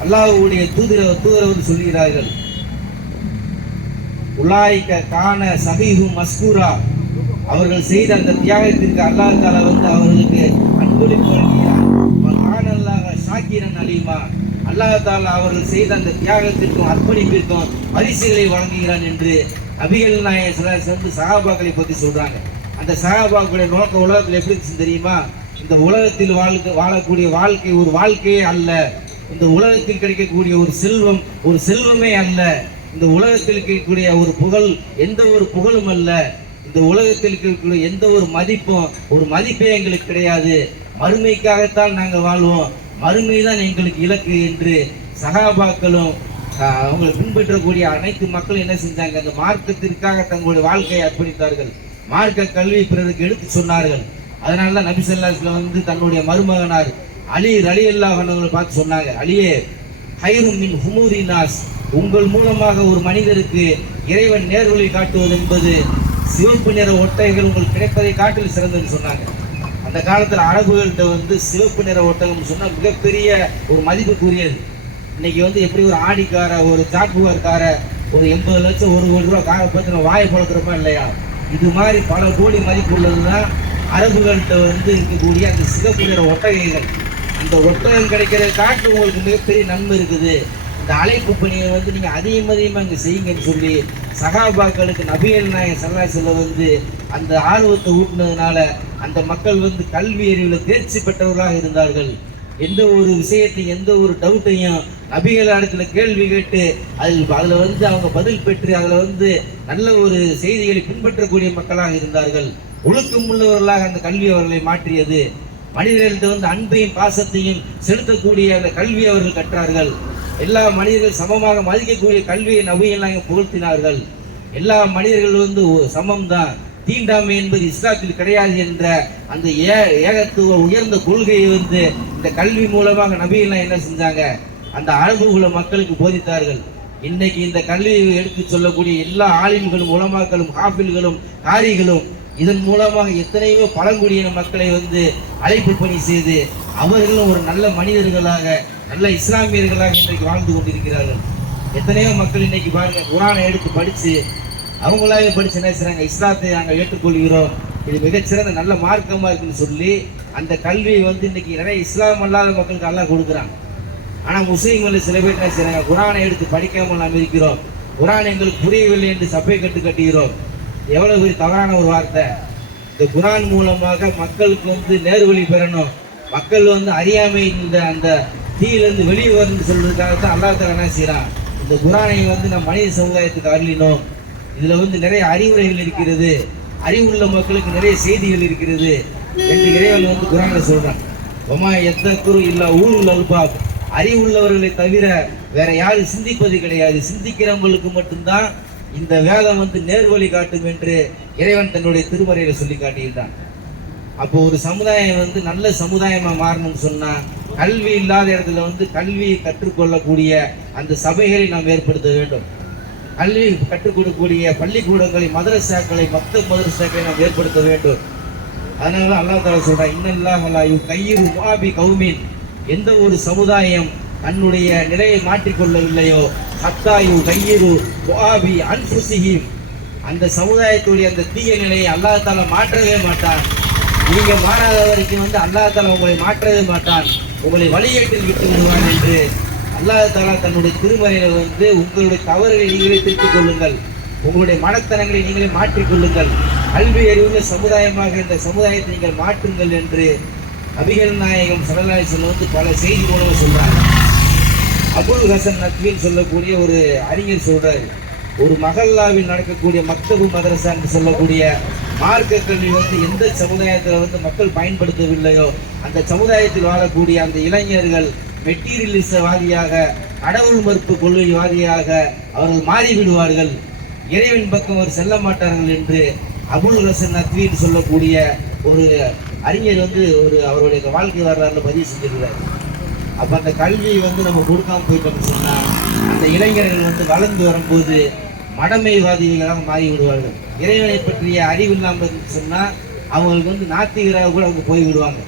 அல்லாஹ்வுடைய தூதரவர் சொல்கிறார்கள். உலாய்க கான சஹீஹு மஸ்கூரா, அவர்கள் செய்த அந்த தியாகத்திற்கு அல்லாஹ் தஆலா வந்து அவர்களுக்கு அன்பளிப்பு வழங்குகிறார். வகானல்லாஹ ஷாக்கிரன் அலீமா, அல்லாஹ் தஆலா அவர்கள் செய்த அந்த தியாகத்திற்கும் அர்ப்பணிப்பிற்கும் பரிசுகளை வழங்குகிறான் என்று நபிகள் நாயகம் ஸல்லல்லாஹு அலைஹி வஸல்லம் சஹாபாக்களை பற்றி சொல்றாங்க. அந்த சஹாபாக்களுடைய நோக்கம் உலகத்தில் எப்படி இருந்துச்சு தெரியுமா? இந்த உலகத்தில் வாழக்கூடிய வாழ்க்கை ஒரு வாழ்க்கையே அல்ல, இந்த உலகத்தில் கிடைக்கக்கூடிய ஒரு செல்வம் ஒரு செல்வமே அல்ல, இந்த உலகத்தில் இருக்கக்கூடிய ஒரு புகழ் எந்த ஒரு புகழும் அல்ல, இந்த உலகத்தில் இருக்கக்கூடிய எந்த ஒரு மதிப்பும் ஒரு மதிப்பே எங்களுக்கு கிடையாது, மறுமைக்காகத்தான் நாங்கள் வாழ்வோம், மறுமை தான் எங்களுக்கு இலக்கு என்று சகாபாக்களும் அவங்களை பின்பற்றக்கூடிய அனைத்து மக்களும் என்ன செஞ்சாங்க? அந்த மார்க்கத்திற்காக தங்களுடைய வாழ்க்கையை அர்ப்பணித்தார்கள். மார்க்க கல்வி பிறருக்கு எடுத்து சொன்னார்கள். அதனால தான் நபி ஸல்லல்லாஹு அலைஹி வஸல்லம் வந்து தன்னுடைய மருமகனார் அலி ரலியல்லாஹு அன்ஹு பார்த்து சொன்னாங்க, அலியே ஹைரும் மின் ஹுமூரி நாஸ், உங்கள் மூலமாக ஒரு மனிதருக்கு இறைவன் நேர்வழி காட்டுவது என்பது சிவப்பு நிற ஒட்டகைகள் உங்களுக்கு கிடைப்பதை காட்டில் சிறந்ததுன்னு சொன்னாங்க. அந்த காலத்தில் அரபுகள்கிட்ட வந்து சிவப்பு நிற ஒட்டகம் சொன்னால் மிகப்பெரிய ஒரு மதிப்புக்குரியது. இன்னைக்கு வந்து எப்படி ஒரு ஆடிக்கார, ஒரு ஜாக்குவார் கார, ஒரு 80 லட்சம் 1 கோடி ரூபா காரை பார்த்து நம்ம வாயை பழக்கிறோமா இல்லையா? இது மாதிரி பல கோடி மதிப்பு உள்ளது தான் அரபுகள்கிட்ட வந்து இருக்கக்கூடிய அந்த சிவப்பு நிற ஒட்டகைகள். அந்த ஒட்டகம் கிடைக்கிறத காட்டு உங்களுக்கு மிகப்பெரிய நன்மை இருக்குது. இந்த அழைப்பு பணியை வந்து நீங்க அதிகமாக இங்கே செய்யுங்கன்னு சொல்லி சகாபாக்களுக்கு நபிகள் நாயகம் ஸல்லல்லாஹு அலைஹி வஸல்லம் வந்து அந்த ஆர்வத்தை ஊட்டினதுனால அந்த மக்கள் வந்து கல்வி அறிவில் தேர்ச்சி பெற்றவர்களாக இருந்தார்கள். எந்த ஒரு விஷயத்தையும் எந்த ஒரு டவுட்டையும் நபிகள் இடத்துல கேள்வி கேட்டு அதில் வந்து அவங்க பதில் பெற்று அதில் வந்து நல்ல ஒரு செய்திகளை பின்பற்றக்கூடிய மக்களாக இருந்தார்கள். ஒழுக்கம் உள்ளவர்களாக அந்த கல்வி அவர்களை மாற்றியது. மனிதர்கள்ட்ட வந்து அன்பையும் பாசத்தையும் செலுத்தக்கூடிய அந்த கல்வி அவர்கள் கற்றார்கள். எல்லா மனிதர்கள் சமமாக மதிக்கக்கூடிய கல்வியை நபிகள் புகழ்த்தினார்கள். எல்லா மனிதர்கள் வந்து சமம் தான், தீண்டாமை என்பது இஸ்லாத்தில் கிடையாது என்ற அந்த ஏகத்துவ உயர்ந்த கொள்கையை வந்து இந்த கல்வி மூலமாக நபிகள் என்ன செஞ்சாங்க, அந்த அரபுகுல மக்களுக்கு போதித்தார்கள். இன்னைக்கு இந்த கல்வியை எடுத்து சொல்லக்கூடிய எல்லா ஆலிம்களும் உலமாக்களும் ஹாஃபில்களும் காரிகளும் இதன் மூலமாக எத்தனையோ பழங்குடியின மக்களை வந்து அழைப்பு பணி செய்து அவர்களும் ஒரு நல்ல மனிதர்களாக நல்ல இஸ்லாமியர்களாக இன்றைக்கு வாழ்ந்து கொண்டிருக்கிறார்கள். எத்தனையோ மக்கள் இன்னைக்கு பாருங்க, குரானை எடுத்து படித்து அவங்களாவே படித்து என்ன செய்றாங்க, இஸ்லாத்தை நாங்கள் ஏற்றுக்கொள்கிறோம், இது மிகச்சிறந்த நல்ல மார்க்கமாக இருக்குன்னு சொல்லி அந்த கல்வியை வந்து இன்னைக்கு நிறைய இஸ்லாம் அல்லாத மக்களுக்கு எல்லாம் கொடுக்குறாங்க. ஆனால் முஸ்லீம்கள் சில பேர் என்ன செய்றாங்க, குரானை எடுத்து படிக்காமல் நாம் இருக்கிறோம், குரான் எங்களுக்கு புரியவில்லை என்று சபை கட்டுகிறோம். எவ்வளவு பெரிய தவறான ஒரு வார்த்தை. இந்த குரான் மூலமாக மக்களுக்கு வந்து நேர்வழி பெறணும், மக்கள் வந்து அறியாமை இந்த அந்த தீயிலிருந்து வெளியே வரணும்னு சொல்றதுக்காகத்தான் அல்லாஹ் தஆலா என்ன செய்யறான், இந்த குரானை வந்து நம்ம மனித சமுதாயத்துக்கு அருளினோம். இதுல வந்து நிறைய அறிவுரைகள் இருக்கிறது, அறிவுள்ள மக்களுக்கு நிறைய செய்திகள் இருக்கிறது என்று இறைவன் வந்து குரான்ல சொல்றான். ஒமா எத்தக்குரு இல்லா ஊருல் அல்பாப், அறிவுள்ளவர்களை தவிர வேற யாரும் சிந்திப்பது கிடையாது, சிந்திக்கிறவங்களுக்கு மட்டும்தான் இந்த வேதம் வந்து நேர்வழி காட்டும் என்று இறைவன் தன்னுடைய திருமறையில சொல்லி காட்டுகின்றான். அப்போ ஒரு சமுதாயம் வந்து நல்ல சமுதாயமா மாறணும்னு சொன்னா கல்வி இல்லாத இடத்துல வந்து கல்வியை கற்றுக்கொள்ளக்கூடிய அந்த சபைகளை நாம் ஏற்படுத்த வேண்டும். கல்வி கற்றுக் கொடுக்கக்கூடிய பள்ளிக்கூடங்களை, மதரசாக்களை, மதரசாக்களை நாம் ஏற்படுத்த வேண்டும். அதனால அல்லாஹ் தஆலா சொல்றான், இன்னல்லாஹ லா யுகையிரு மா பி கௌமின், எந்த ஒரு சமுதாயம் தன்னுடைய நிலையை மாற்றிக்கொள்ளவில்லையோ ஹத்தா யுகையிரு மா பி அன்ஃபுஸிஹிம், அந்த சமுதாயத்துடைய அந்த தீய நிலையை அல்லாஹ் தஆலா மாற்றவே மாட்டான். நீங்க மாறாத வரைக்கும் வந்து அல்லாஹ் தஆலா உங்களை மாற்றவே மாட்டான், உங்களை வழிகேட்டில் விட்டு விடுவான் என்று அல்லாஹ் தஆலா தன்னுடைய திருமறையில வந்து உங்களுடைய தவறுகளை நீங்களே திருத்திக் கொள்ளுங்கள், உங்களுடைய மனத்தனங்களை நீங்களே மாற்றிக்கொள்ளுங்கள், கல்வி அறிவுள்ள சமுதாயமாக இந்த சமுதாயத்தை நீங்கள் மாற்றுங்கள் என்று நபிகள் நாயகம் ஸல்லல்லாஹு அலைஹி வஸல்லம் வந்து பல செய்தி மூலமாக சொல்றாங்க. அபுல் ஹசன் நக்வின்னு சொல்லக்கூடிய ஒரு அறிஞர் சொல்றாரு, ஒரு மஹல்லாவில் நடக்கக்கூடிய மக்தபு மதரசா என்று சொல்லக்கூடிய மார்க்க கல்வி வந்து எந்த சமுதாயத்தில் வந்து மக்கள் பயன்படுத்தவில்லையோ அந்த சமுதாயத்தில் வாழக்கூடிய அந்த இளைஞர்கள் மெட்டீரியலிசவாதியாக, கடவுள் மறுப்பு கொள்கைவாதியாக அவர்கள் மாறிவிடுவார்கள், இறைவன் பக்கம் அவர் செல்ல மாட்டார்கள் என்று அபுல் ஹசன் நக்வின்னு சொல்லக்கூடிய ஒரு அறிஞர் வந்து அவருடைய வாழ்க்கை வரலாறுல பதிவு செஞ்சிருக்கிறார். அப்போ அந்த கல்வியை வந்து நம்ம கொடுக்காம போயிட்டோம்னு சொன்னால் அந்த இளைஞர்கள் வந்து வளர்ந்து வரும்போது மடமைவாதிகளாக மாறி விடுவார்கள். இறைவனை பற்றிய அறிவு இல்லாமல் சொன்னால் அவங்களுக்கு வந்து நாத்திகராக கூட அவங்க போய் விடுவாங்க.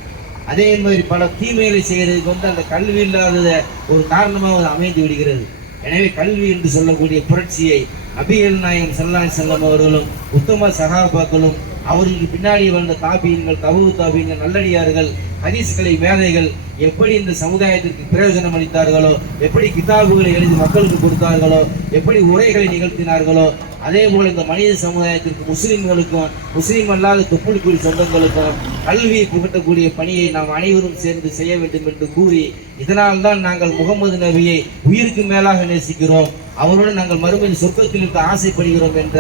அதே மாதிரி பல தீமைகளை செய்கிறதுக்கு வந்து அந்த கல்வி இல்லாத ஒரு காரணமாக அமைந்து விடுகிறது. எனவே கல்வி என்று சொல்லக்கூடிய புரட்சியை நபிகள் நாயகம் ஸல்லல்லாஹு அலைஹி வஸல்லம் அவர்களும் உத்தம சகாபாக்களும் அவர்களுக்கு பின்னாடி வந்த தாபீன்கள், தபு தாபீன்கள், நல்லடியார்கள், ஹதீஸ்களை, மேதைகள் எப்படி இந்த சமுதாயத்திற்கு பிரயோஜனம் அளித்தார்களோ, எப்படி கிதாபுகளை எழுதி மக்களுக்கு கொடுத்தார்களோ, எப்படி உரைகளை நிகழ்த்தினார்களோ, அதே போல இந்த மனித சமுதாயத்திற்கு முஸ்லிம்களுக்கும் முஸ்லீம் அல்லாத தொப்புள்குடி சொந்தங்களுக்கும் கல்வியை புகட்டக்கூடிய பணியை நாம் அனைவரும் சேர்ந்து செய்ய வேண்டும் என்று கூறி, இதனால் தான் நாங்கள் முகமது நபியை உயிருக்கு மேலாக நேசிக்கிறோம், அவருடன் நாங்கள் மறுமையில் சொர்க்கத்தில் இருக்க ஆசைப்படுகிறோம் என்ற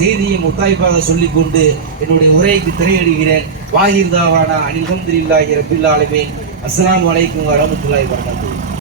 செய்தியை முத்தாய்ப்பாக சொல்லிக்கொண்டு என்னுடைய உரைக்கு திரையிடுகிறேன். வாஹிர் தாவானா அனில் ஹம்துலில்லாஹி ரப்பில் ஆலமீன். அஸ்ஸலாமு அலைக்கும் வரஹ்மத்துல்லாஹி வபரகாத்துஹு.